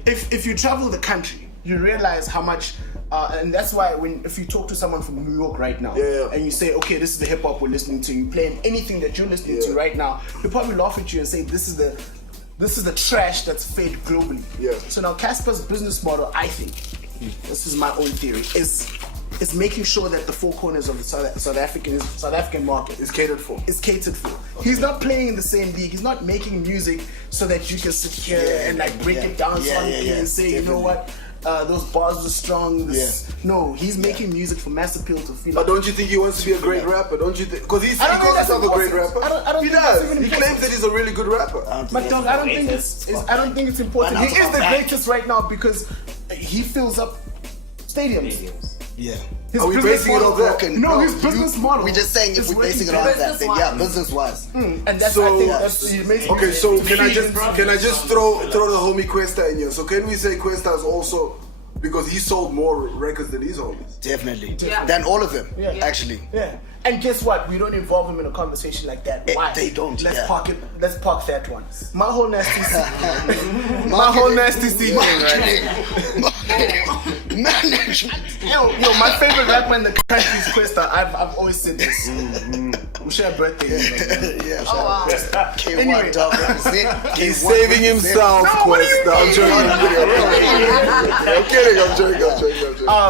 If you travel the country, you realize how much, and that's why if you talk to someone from New York right now, and you say, okay, this is the hip hop we're listening to, you play anything that you're listening to right now, he'll probably laugh at you and say, this is the trash that's fed globally. So now Cassper's business model, I think, this is my own theory, is making sure that the four corners of the South African market is catered for. He's not playing in the same league. He's not making music so that you can sit here and like break it down and say, you know what, those bars are strong. No, he's making music for mass appeal to feel. But don't you think he wants to be a great rapper? Don't you think? Because he calls himself a great rapper. He does. He claims that he's a really good rapper. But dog, I don't think it's important. He is the greatest right now because he fills up stadiums. Are we basing it on that? No, his business model. We're just saying if we're basing it on that thing, business-wise. And that's I think that's amazing. Okay, so can I just throw the homie Questa in here? So can we say Questa is also because he sold more records than his homies? Definitely. Than all of them, actually. And guess what? We don't involve him in a conversation like that. Why? They don't. Let's park it. Let's park that one. My whole nasty scene. My whole nasty scene. Management. Yo, my favorite rapper in the country is Questa. I've always said this. We share birthday. K1 dog. He's saving himself, Questa. I'm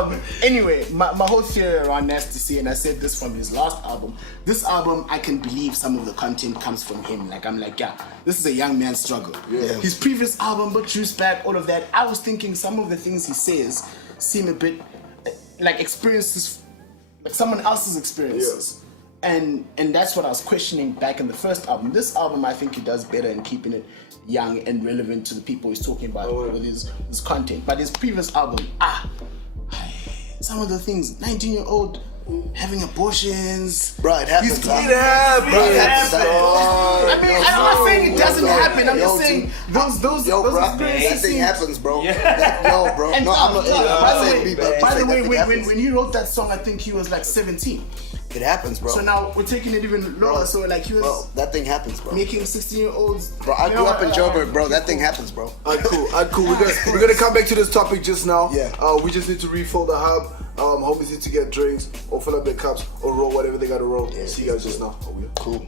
joking. Anyway, my whole theory around Nasty C, and I said this from his last album. This album, I can believe some of the content comes from him. Like I'm like, this is a young man's struggle. His previous album, but Juice Back, all of that. I was thinking some of the things he says seem a bit like experiences, like someone else's experiences. And that's what I was questioning back in the first album. This album, I think he does better in keeping it young and relevant to the people he's talking about with his content. But his previous album, some of the things, 19-year-old having abortions. Bro, it happens. It happens. I'm not saying it doesn't happen. I'm just saying those that thing happens, bro. Bro. And by the way, when he wrote that song, I think he was like 17. It happens, bro. So now we're taking it even lower. So like he was Bro, that thing happens, bro. making 16-year-olds. Bro, I grew up in Joburg, bro. That thing happens, bro. Alright, cool. We're gonna come back to this topic just now. Yeah. We just need to refill the hub. Homies need to get drinks or fill up their cups or roll whatever they gotta roll. See you guys just now. Cool.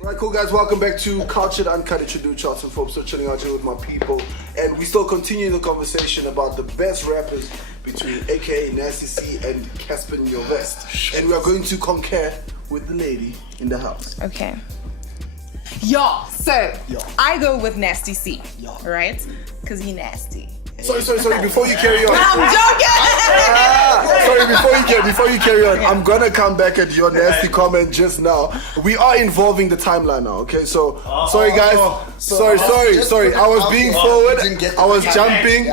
Alright, cool guys, welcome back to Cultured Uncut. It's your dude Charlton Forbes, still chilling out here with my people. And we still continue the conversation about the best rappers between AKA Nasty C and Cassper in your vest. And we are going to concur with the lady in the house. Okay. So I go with Nasty C, right? Because he nasty. Sorry, before you carry on. I'm joking! Sorry, before you carry on, I'm gonna come back at your nasty comment just now. We are involving the timeline now, okay? So, sorry guys. Sorry. I was being forward. I was jumping.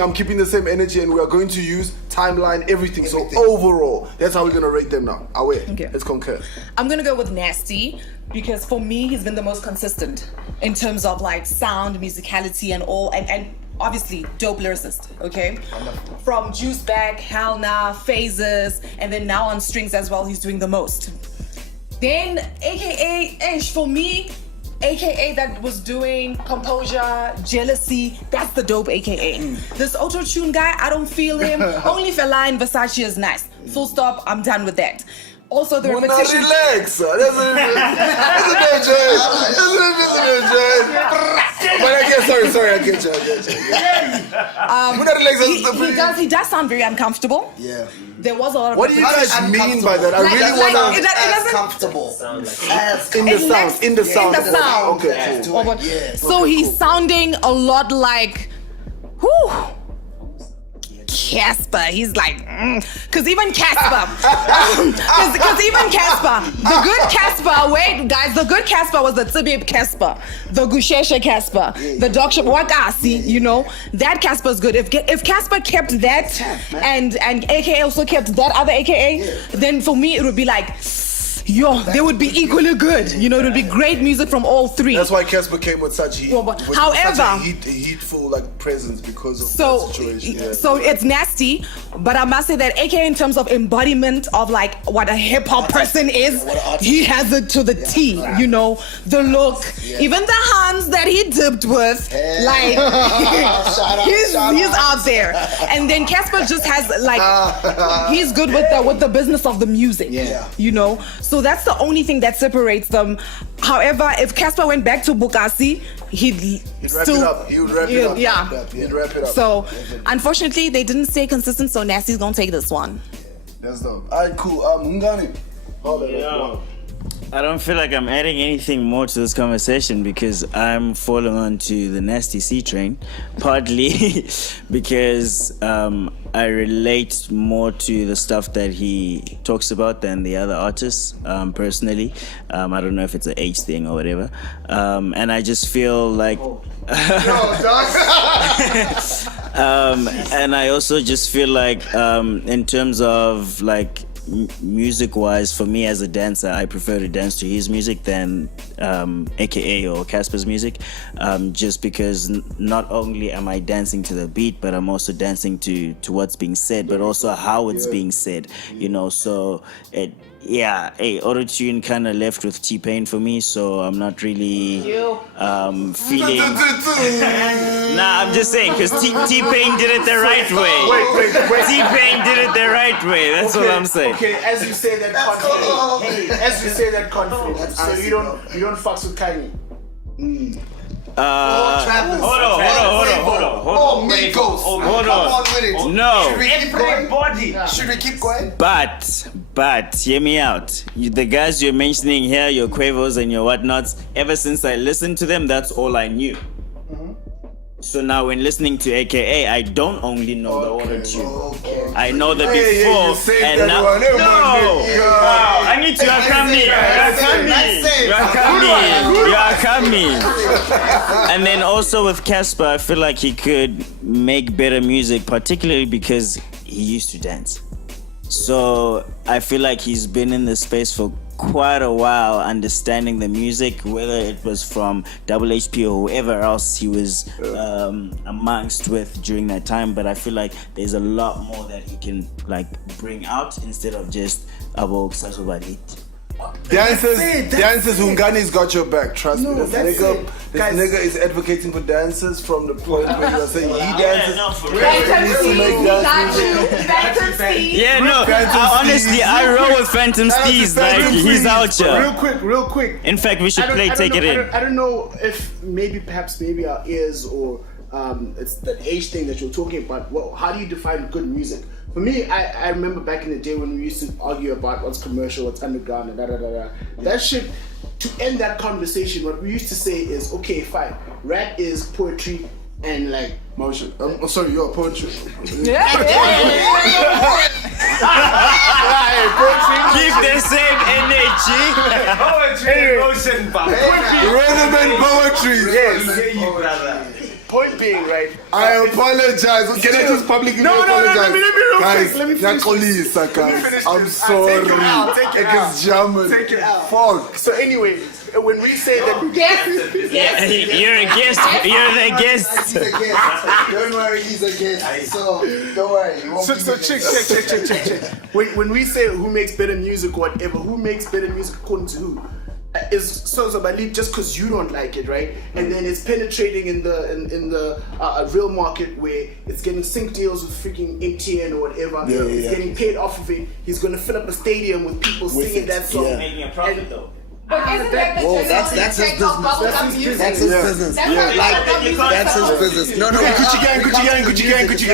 I'm keeping the same energy, and we are going to use timeline, everything. So overall, that's how we're gonna rate them now. Away. Okay. Let's concur. I'm gonna go with Nasty because for me, he's been the most consistent in terms of like sound, musicality, and all, and obviously dope lyricist, okay? From Juice Back, Hell Nah, Phases, and then now on strings as well, he's doing the most. Then AKA, for me, AKA that was doing Composure, Jealousy, that's the dope AKA. This auto-tune guy, I don't feel him. Only Fela and Versace is nice. Full stop, I'm done with that. Also, the repetition. Relax. That's a no joke. But I get sorry. I get you. He does sound very uncomfortable. Yeah. There was a lot of. What do you guys mean by that? I really want to. As comfortable. In the sound. Okay, cool. So he's sounding a lot like, whew. Cassper, he's like, cause even Cassper, the good Cassper, wait guys, the good Cassper was the Tsibib Cassper, the Gusheshe Cassper, the Doksha Wakasi, you know, that Casper's good. If Cassper kept that and AKA also kept that other AKA, then for me it would be like, they would be equally good. You know, it would be great music from all three. That's why Cassper came with such heat. However, such a heatful like presence because of that situation. Yeah. So it's nasty, but I must say that AKA in terms of embodiment of like what a hip hop person is, he has it to the T. You know, the look, even the hands that he dipped with, like he's out there. And then Cassper just has like he's good with the business of the music. Yeah. You know. So that's the only thing that separates them. However, if Cassper went back to Bukasi, he'd wrap it up. He would wrap it up. Yeah. He'd wrap it up. So, unfortunately, they didn't stay consistent, so Nasty's gonna take this one. That's dope. Alright, cool. Mungani. I don't feel like I'm adding anything more to this conversation because I'm falling onto the Nasty C train, partly because I relate more to the stuff that he talks about than the other artists, personally. I don't know if it's an age thing or whatever. And I just feel like... and I also just feel like in terms of like music-wise, for me as a dancer, I prefer to dance to his music than AKA or Cassper's music, just because not only am I dancing to the beat, but I'm also dancing to what's being said, but also how it's being said, you know. So auto-tune kind of left with T-Pain for me, so I'm not really feeling. Nah, I'm just saying, because T-Pain did it the right way. Wait. T-Pain did it the right way. That's what I'm saying. Okay, as you say that confident, so you don't fucks with Kanye. Hold on. Oh, Migos. Hold Come on. on with it. No. Should we keep going? But hear me out. The guys you're mentioning here, your Quavos and your whatnots, ever since I listened to them, that's all I knew. So now when listening to AKA, I don't only know the auto-tune. I know the before and now. I need to. You are coming. And then also with Cassper, I feel like he could make better music, particularly because he used to dance. So I feel like he's been in this space for quite a while understanding the music, whether it was from Double HP or whoever else he was amongst with during that time. But I feel like there's a lot more that he can like bring out instead of just Abo Sasobalit. Dancers, Hungani's got your back. Trust me. This that's nigga, it. this Guys. nigga is advocating for dancers from the point where you're saying he dances. no, for He real. needs to make dance music. Yeah, no. Honestly, I roll with Phantom Steez. Like he's out here. Real quick. In fact, we should play Take It In. I don't know if maybe our ears or it's the age thing that you're talking about. Well, how do you define good music? For me, I remember back in the day when we used to argue about what's commercial, what's underground, and da. That shit, to end that conversation, what we used to say is, okay, fine, rap is poetry and like Motion. I'm sorry, you're a poetry. Keep the same energy. Rhythm and poetry. Point being, right? I apologize. Can I just publicly apologize? let me real guys, quick. Let me finish this. guys. I'm this. sorry. Take it out, take it out. It's German. Take it out. Fuck. So anyway, when we say that, You're a guest. You're the guest. He's a guest. Don't worry, he's a guest. So don't worry. You won't so check. When we say who makes better music or whatever, who makes better music according to who? Is Sozo Bali just because you don't like it, right? And then it's penetrating in the real market where it's getting sync deals with freaking MTN or whatever. He's getting paid off of it. He's gonna fill up a stadium with people singing that song. Yeah. Making a profit though. But isn't that the Whoa, general that's his effect of business. bubblegum music? That's his business. That's what bubblegum music That's is his about. business. No. Gucci gang.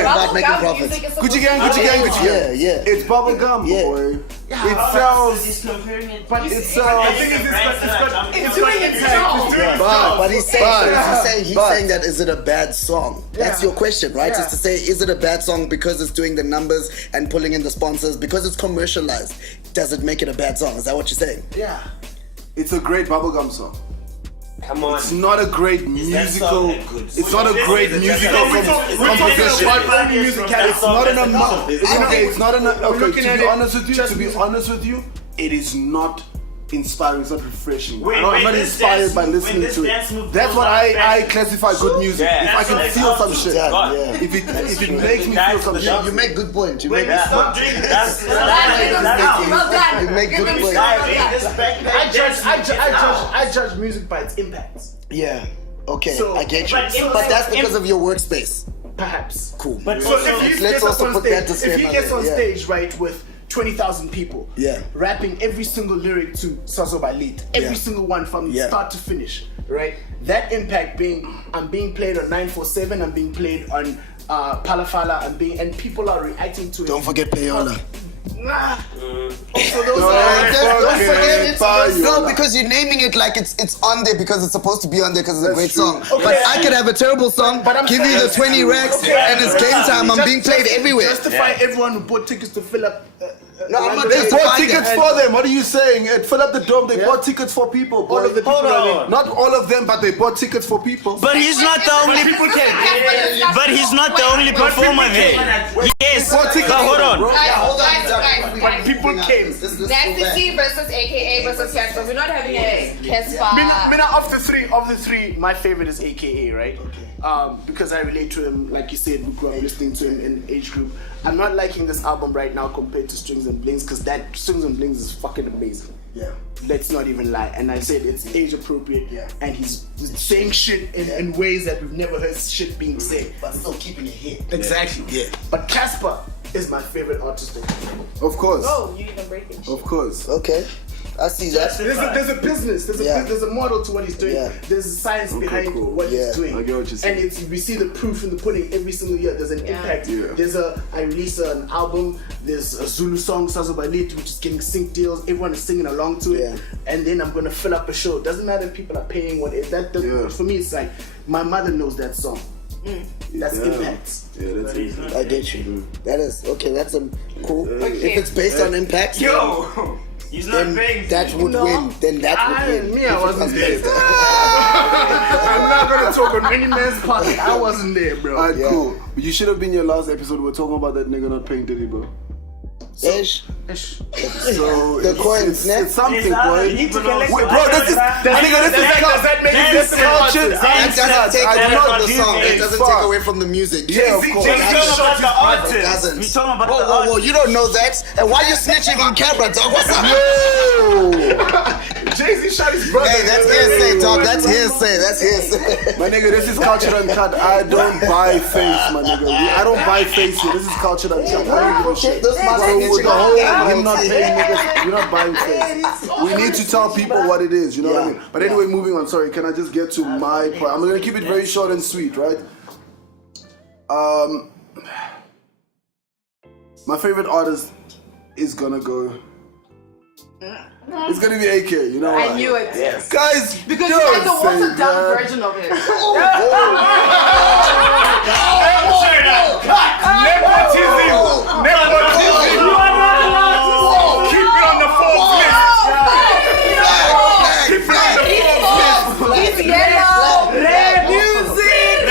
About making Bubblegum profits. music is Gucci supposed gang. to be- Yeah. It's bubble gum, Yeah. boy. It sells. It sells. It's doing its job. But he's saying that is it a bad song? That's your question, right? Yeah. Is to say is it a bad song because it's doing the numbers and pulling in the sponsors because it's commercialized? Does it make it a bad song? Is that what you're saying? Yeah. It's a great bubblegum song. Come on. It's not a great musical. that good? It's not a great musical composition. It's not an amount. It's not an. Okay, to be honest with you, it is not inspiring. It's not refreshing. I'm not inspired by listening to it. That's what I classify good music. If I can feel some shit, if it makes me feel some shit. You make good points. You make Stop drinking. That's Well done. You make good points. I judge music by its impact. Yeah. Okay. So- I get you. but But that's because of your workspace. Perhaps. Cool. But So if he Let's gets up also on put stage, that if he disclaimer gets there, on yeah. stage, right, with 20,000 people, Yeah. rapping every single lyric to Sazo Balit, every Yeah. single one from Yeah. start to finish, right? That impact I'm being played on 947, I'm being played on Palafala, and people are reacting to it. Don't forget Payola. Nah. Also, those Don't forget it. Payola. No, because you're naming it like it's on there because it's supposed to be on there because it's a great true. song. But I could have a terrible song, But I'm give you the 20 racks, and it's game time. I'm being played everywhere. Justify everyone who bought tickets to fill up. No, I'm not They just bought buying tickets it. for them. What are you saying? Fill up the dome. They bought tickets for people. Boy. All of the people are Not all of them, but they bought tickets for people. But he's not the only. But he's not the only performer there. Yes, but hold on. But people came. Nasty C versus AKA versus Cassper. We're not having a Cassper. Mina, of the three, my favorite is AKA, right? Because I relate to him, like you said, we grew up listening to him in age group. I'm not liking this album right now compared to Strings and Blings, because that Strings and Blings is fucking amazing. Yeah. Let's not even lie. And I said it's age appropriate, and he's saying shit in ways that we've never heard shit being said. But still keeping it here. Exactly. Yeah. But Cassper is my favorite artist. Of course. Oh, you even breaking shit. Of course. Okay. I see that. There's a business, there's a model to what he's doing. Yeah. There's a science behind cool. what Yeah. he's doing. I get what you're saying. And we see the proof in the pudding every single year. There's an impact. Yeah. I release an album. There's a Zulu song, Sazo Balit, which is getting sync deals. Everyone is singing along to it. Yeah. And then I'm gonna fill up a show. Doesn't matter if people are paying what it. For me, it's like my mother knows that song. That's impact. Yeah, that's easy. I get you. That is okay. That's cool. If it's based on impact, Yo, he's not then paying. that would win. Then that would win. Me, I If it wasn't was there. based on- I'm not gonna talk on any man's pocket. I wasn't there, bro. Alright, Yeah. cool. You should have been your last episode. We're talking about that nigga not paying Diddy, bro. Ish. So The coins, it's something, boy. You need to collect Wait, some bro, this is Does that make it this different? culture. That doesn't take I away know from the this song. is It doesn't fuck. take away from the music. Yeah, of course. We're talking about the artist. doesn't. We're talking about Whoa, the whoa, artist. whoa, you don't know that? And why you snitching on camera, dog? What's up? Jay-Z shot his brother. Hey, that's hearsay, dog. That's hearsay. That's hearsay. My nigga, this is Cultured Uncut. I don't buy face, my nigga. I don't buy face here. This is Cultured Uncut. I don't give a shit. This man So with snitching the on whole, camera. him not paying niggas, you're not buying face. We need to tell people what it is, you know what I mean? But anyway, moving on. Sorry, can I just get to my point? I'm gonna keep it very short and sweet, right? My favorite artist is gonna go. It's gonna be AK, you know why? I knew it. Yes. Guys, Because don't you had the say watered down that. version of it. Keep it on the fourth list. Keep it on the fourth list. It's yellow. Red music.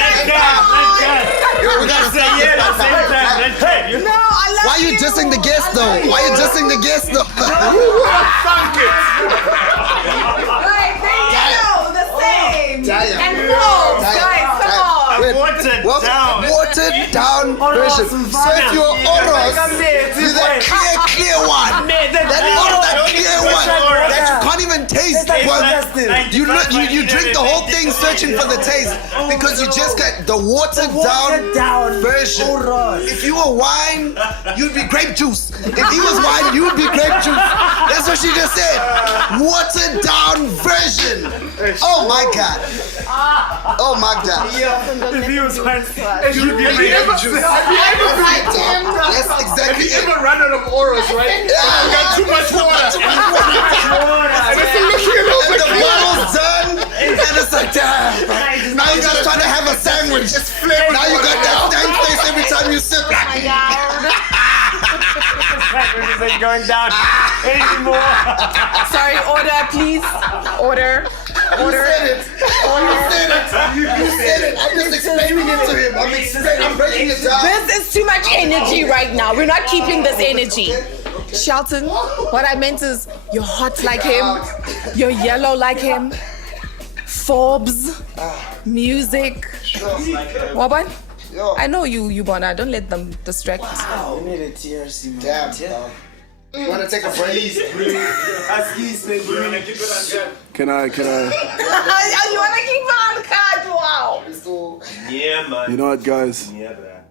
We gotta say No, I love Why you dissing the guest though? Why you dissing the guest though? Funk it. Right, there you go. The same. Damn. And close, Damn. guys. Come on. Wait, watered down version. So if you're Oros, you're that clear one. That clear one that you can't even taste. You drink the whole thing searching for the taste because you just got the watered down version. If you were wine, you'd be grape juice. If he was wine, you'd be grape juice. That's what she just said. Watered down version. Oh my god. Oh my god. If he was one, Have you ever That's exactly it. run out of auras, right? You got too much water. And the bottle's done, and it's like, damn. Now you're just trying to have a sandwich. Now you got that stank face every time you sip. this ain't going down anymore. Sorry, order, please. Order. You said it. I'm just explaining it to him. I'm breaking it down. This is too much energy right now. We're not keeping this energy. Shelton, what I meant is you're hot like him, you're yellow like him. Forbes, music. What? I know you, Bona. Don't let them distract. Damn, dog. You want to take a break? Can I? You want to keep it on card? Wow. Yeah, man. You know what, guys? Yeah, man.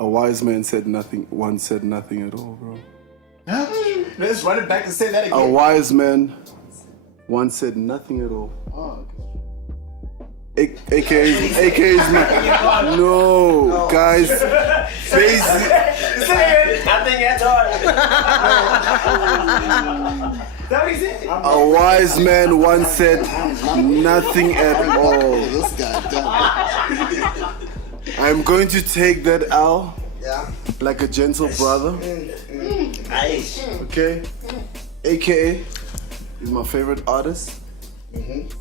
A wise man said nothing. Once said nothing at all, bro. Let's run it back and say that A again. wise man once said nothing at all. AK's my. No, guys. Basic. Nothing at all. A wise man once said nothing at all. This guy, damn. I'm going to take that L Yeah. like a gentle brother. Okay? AKA is my favorite artist. And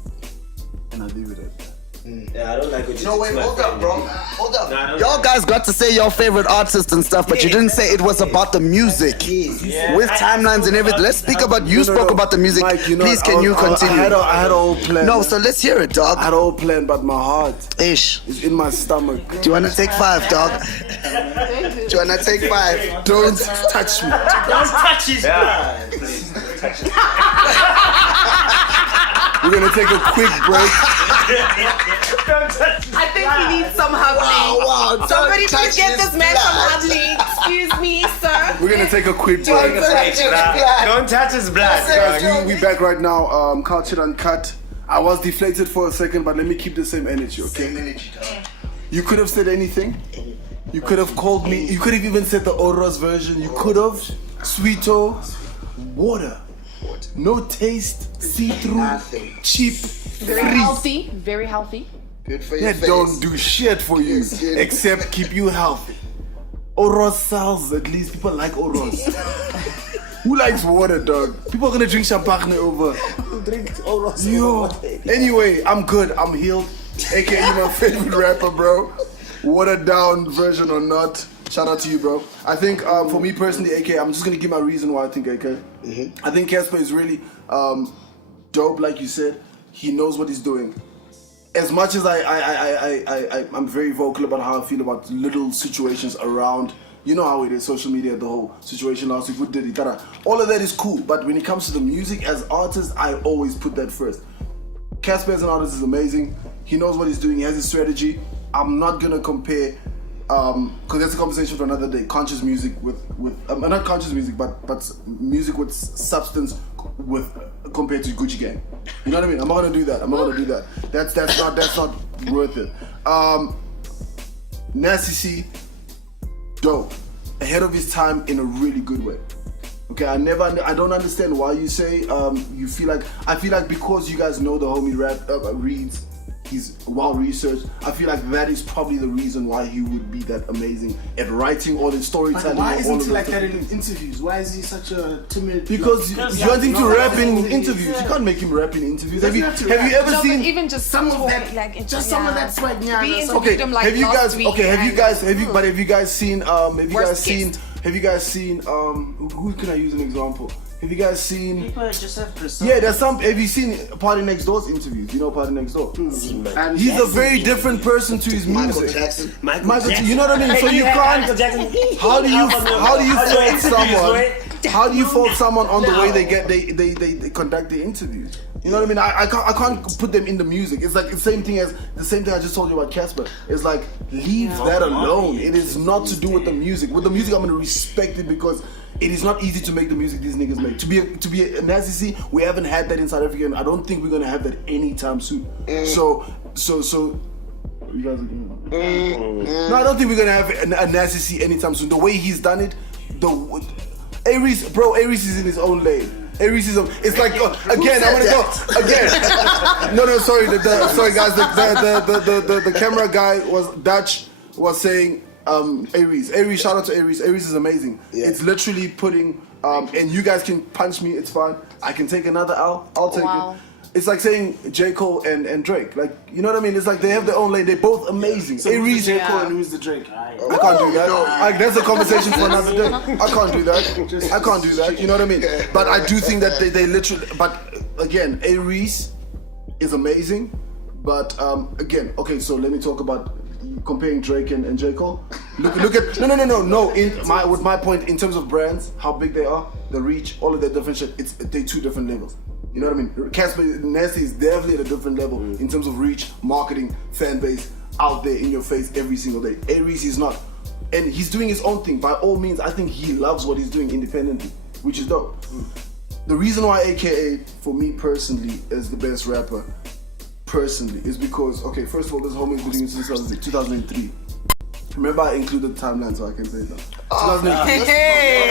I'll leave it at that. Yeah, I don't like what you No, wait, hold up, bro. Hold up. No, I don't Y'all guys got to say your favorite artist and stuff, but you didn't say it was about the music. With timelines and everything. Let's speak about, you spoke about the music. Mike, you know Please, what? can you continue? I had a whole plan. No, so let's hear it, I dog. had a whole plan, but my heart Ish. is in my stomach. Do you want to take 5, dog? Do you want to take 5? Don't touch me. touch his blood. We're gonna take a quick break. I think he needs some hugging. Wow, Somebody don't please get touch this man some blood. hugging. Excuse me, sir. We're gonna take a quick Don't break. touch his blood. Don't touch his blood. Guys, we back right now. Cultured Uncut. I was deflated for a second, but let me keep the same energy, okay? You could have said anything. You could have called me. You could have even said the Oros version. You could have. Sweeto. Water. No taste. See-through. Cheap. Very Free. healthy. Very healthy. Good for your That face. don't do shit for you except keep you healthy. Oros sells, at least people like Oros. Who likes water, dog? People are gonna drink champagne over. Drink Oros. Yo. Anyway, I'm good. I'm healed. AKA my favorite rapper, bro. Watered down version or not. Shout out to you, bro. I think for me personally, AK, I'm just gonna give my reason why I think AK. I think Cassper is really dope, like you said. He knows what he's doing. As much as I'm very vocal about how I feel about little situations around, you know how it is, social media, the whole situation last week with Diddy, all of that is cool. But when it comes to the music, as artists, I always put that first. Cassper as an artist is amazing. He knows what he's doing. He has his strategy. I'm not gonna compare, because that's a conversation for another day. Conscious music with not conscious music, but music with substance compared to Gucci Gang. You know what I mean? I'm not gonna do that. That's not worth it. Nasty C, dope, ahead of his time in a really good way. Okay, I don't understand why you say you feel like. I feel like because you guys know the homie reads, he's well researched. I feel like that is probably the reason why he would be that amazing at writing all his storytelling. But why isn't he like that in interviews? Why is he such a timid? Because you want him to rap in interviews. You can't make him rap in interviews. Have you ever seen even just some of that? Like Some of that swag. Okay, have you guys seen who can I use an example? Have you guys seen People just have personas. Yeah, there's some. Have you seen Party Next Door's interviews? You know Party Next Door. And he's a very different person to his music. Michael Jackson. Michael Jackson. You know what I mean? So you can't. How do you fault someone on the way they conduct the interviews? You know what I mean? I can't put them in the music. It's like the same thing I just told you about Cassper. It's like leave that alone. It is not to do with the music. With the music, I'm gonna respect it because it is not easy to make the music these niggas make. To be a Nasty C, we haven't had that in South Africa, and I don't think we're gonna have that anytime soon. So you guys are No, I don't think we're gonna have a Nasty C anytime soon. The way he's done it, Aries is in his own lane. Aries is it's like again. I want to go again. No, sorry, sorry guys. The camera guy was Dutch was saying. Aries, shout out to Aries. Aries is amazing. Yeah. It's literally putting, and you guys can punch me, it's fine. I can take another L, I'll take it. It's like saying J. Cole and Drake. Like, you know what I mean? It's like they have their own lane. They're both amazing. So Aries, J. Cole, and who's the Drake? I can't do that. That's a conversation for another day. I can't do that. You know what I mean? But I do think that they literally, but again, Aries is amazing. But again, okay, so let me talk about comparing Drake and J. Cole. Look at no. With my point in terms of brands, how big they are, the reach, all of that different shit. They're two different levels. You know what I mean? Cassper Nasty is definitely at a different level in terms of reach, marketing, fan base, out there in your face every single day. Aries is not, and he's doing his own thing. By all means, I think he loves what he's doing independently, which is dope. The reason why AKA for me personally is the best rapper. Personally, is because first of all, this homie's been doing it since 2003. Remember, I included the timeline, so I can say that.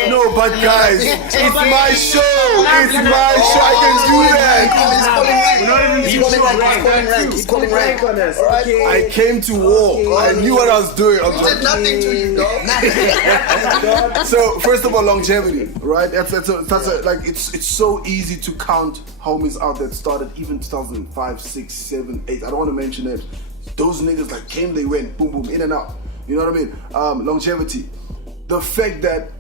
No, but guys, it's my show. It's my show. I can do that. He's calling rank. I came to war. I knew what I was doing. He did nothing to you, dog. So first of all, longevity, right? It's so easy to count homies out that started even 2005, 6, 7, 8. I don't want to mention it. Those niggas like came, they went, boom, boom, in and out. You know what I mean? Longevity. The fact that,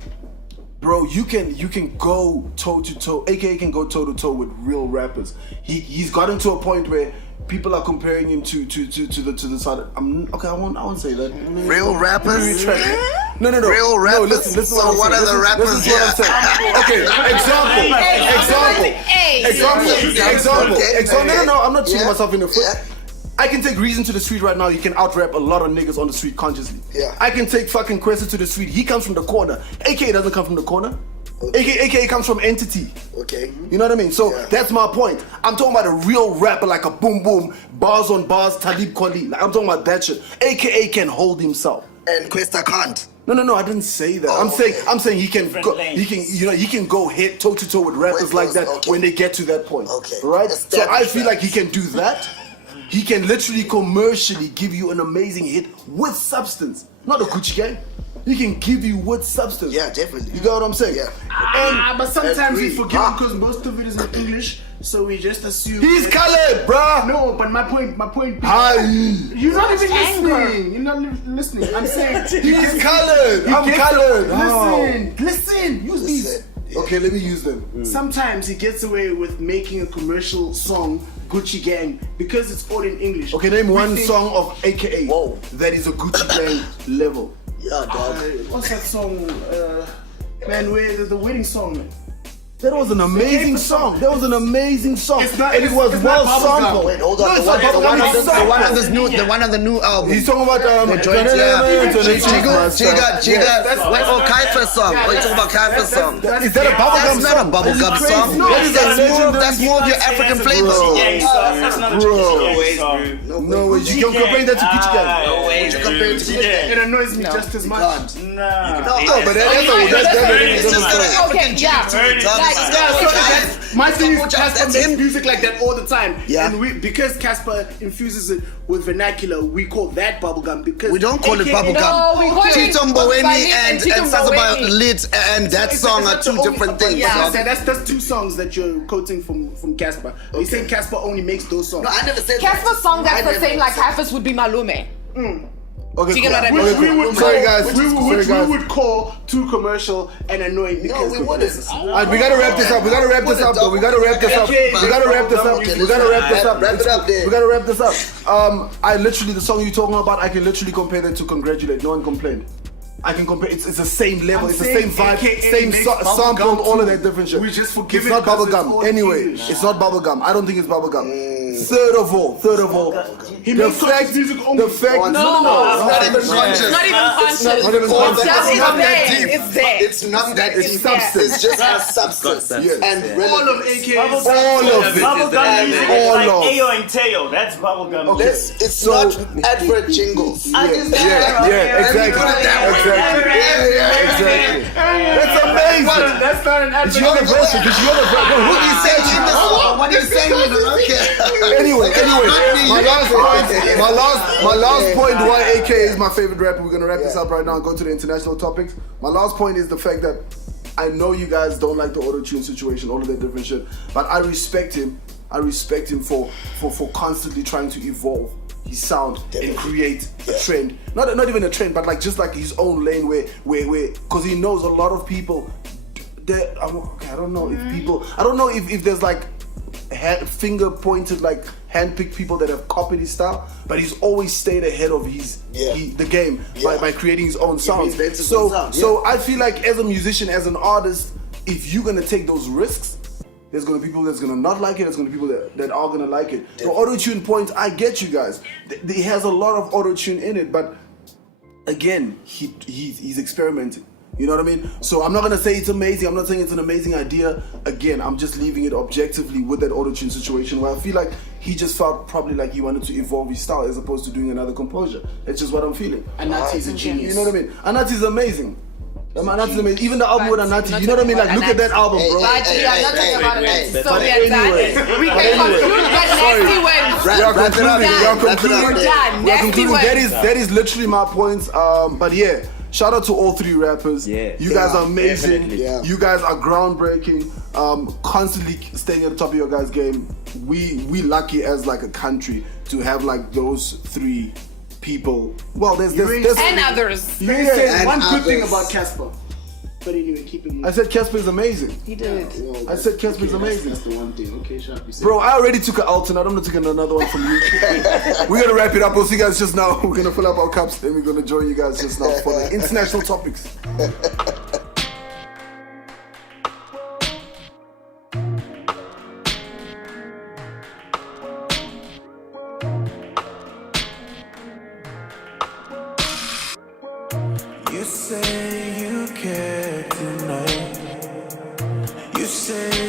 bro, you can go toe to toe. AKA can go toe to toe with real rappers. He's gotten to a point where people are comparing him to the side. I won't say that. Real rappers? No. Real rappers? No, listen So what are the rappers? This is what I'm saying. Okay, example. No, I'm not shooting myself in the foot. Yeah. I can take Reason to the street right now. You can out-rap a lot of niggas on the street consciously. Yeah. I can take fucking Questa to the street. He comes from the corner. AKA doesn't come from the corner. Okay. AKA comes from entity. Okay. You know what I mean? So that's my point. I'm talking about a real rapper like a boom boom, bars on bars, Talib Kweli. Like, I'm talking about that shit. AKA can hold himself. And Questa can't. No, I didn't say that. I'm saying he can go, he can go head toe to toe with rappers like that when they get to that point. Okay. Right? So I feel like he can do that. He can literally commercially give you an amazing hit with substance. Not a Gucci Gang. He can give you with substance. Yeah, definitely. You got what I'm saying? Yeah. But sometimes we Agree. forgive him because most of it is in English, so we just assume He's colored, bruh. No, but my point. Hi. You're not even anger. listening. You're not listening. I'm saying He's colored. I'm colored. Listen. Use these. Okay, let me use them. Sometimes he gets away with making a commercial song, Gucci Gang, because it's all in English. Okay, name We one think- song of AKA Whoa. that is a Gucci Gang level. Yeah, dog. What's that song? Man, where the wedding song? Man. That was an amazing song. That was an amazing song. It's not- and it was it's well not bubblegum. sampled. Wait, hold on. No, The it's not one bubblegum, on it's the one on sampled. this new, the one on the new album. He's talking about The joint, Cassper song. Oh, you talking about Cassper song? Is that a bubblegum That's not a song? bubblegum Crazy. song. No, it's a That's more of your African flavor. That's not a Bro. Gucci Gang song. No way, you can compare that to Gucci Gang. No way, you compare it to Gucci Gang? It annoys me just as much. No, but that's It's just got an Okay, African yeah. to it. dog. Like, It's yeah, got so a- that's- My thing is That's Cassper makes him. music like that all the time. Yeah. And because Cassper infuses it with vernacular, we call that bubblegum because We don't call it AKA bubblegum. No, we call it Tito Bubblegum Mboweni and and Tito Sazaba Mboweni. Lit and that It's song not are the two only- different but things. Yeah. dog. That's two songs that you're quoting from Cassper. Are you saying Cassper only makes those songs? No, I never said Casper's song that's I the never same like said- Hafiz would be Malume. Okay, Do you get what I cool. mean? Okay, cool. would Sorry call- guys. which Sorry, guys. we would call too commercial and annoying because we wouldn't. Alright, we gotta wrap this up. We gotta wrap this up, though. We gotta wrap this up. We gotta wrap this up. We gotta wrap this up. Wrap it up there. We gotta wrap this up. I literally, the song you're talking about, I can literally compare that to Congratulate. No one complained. I can compare. It's the same level. I'm It's the saying same vibe, AKA same makes sample, bubblegum all of too. that different shit. We just forgive it's it not 'cause it's bubblegum. all Anyway, English. it's not bubblegum. I don't think it's bubblegum. Third of all, He makes conscious music only. the fact, It's not even conscious. Not even conscious. not even It's conscious. just- It's not that there. deep. It's there. It's not that It's deep. substance. It's just a substance. Yes. And All of relevance. AKA's. all of it. Bubblegum music is all like of. Ayo and Teo. That's bubblegum Okay. music. It's So- not advert jingles. Yeah, exactly. Put it that way. Exactly. That's amazing. That's not an It's universal. It's universal. What are you saying? What are you saying? Okay. Anyway, my last point why AK is my favorite rapper. We're gonna wrap this up right now and go to the international topics. My last point is the fact that I know you guys don't like the auto-tune situation, all of that different shit, but I respect him. I respect him for constantly trying to evolve his sound and create a trend. Not even a trend, but like just like his own lane where because he knows a lot of people. I don't know if there's like finger pointed like handpicked people that have copied his style, but he's always stayed ahead of the game by creating his own sounds. reinvented his own sound, So I feel like as a musician, as an artist, if you're gonna take those risks, there's gonna be people that's gonna not like it. There's gonna be people that are gonna like it. The auto-tune point, I get you guys. He has a lot of auto-tune in it, but again, he's experimenting. You know what I mean? So I'm not gonna say it's amazing. I'm not saying it's an amazing idea. Again, I'm just leaving it objectively with that auto-tune situation where I feel like he just felt probably like he wanted to evolve his style as opposed to doing another composure. That's just what I'm feeling. Anati's a genius. You know what I mean? Anati's amazing. Anati's amazing. Even the album with Anati, you know what I mean? Like, look at that album, bro. But we are not talking about it. So But we are done. anyway. We can conclude that nasty We are wins. concluding. We're done. We are Nasty concluding. wins. That is literally my points. But yeah, shout out to all three rappers. Yeah. You guys are amazing. Definitely. Yeah. You guys are groundbreaking. Constantly staying at the top of your guys' game. We lucky as like a country to have like those three people. Well, there's And others. You ain't said And one good thing others. about Cassper. But anyway, keep it moving. I said Cassper is amazing. He did. I said Cassper is amazing. That's the one thing. Okay, sharp. You said Bro, I already took an Alton. I don't want to take another one from you. We're gonna wrap it up. We'll see you guys just now. We're gonna fill up our cups, then we're gonna join you guys just now for the international topics. You say you care tonight. You say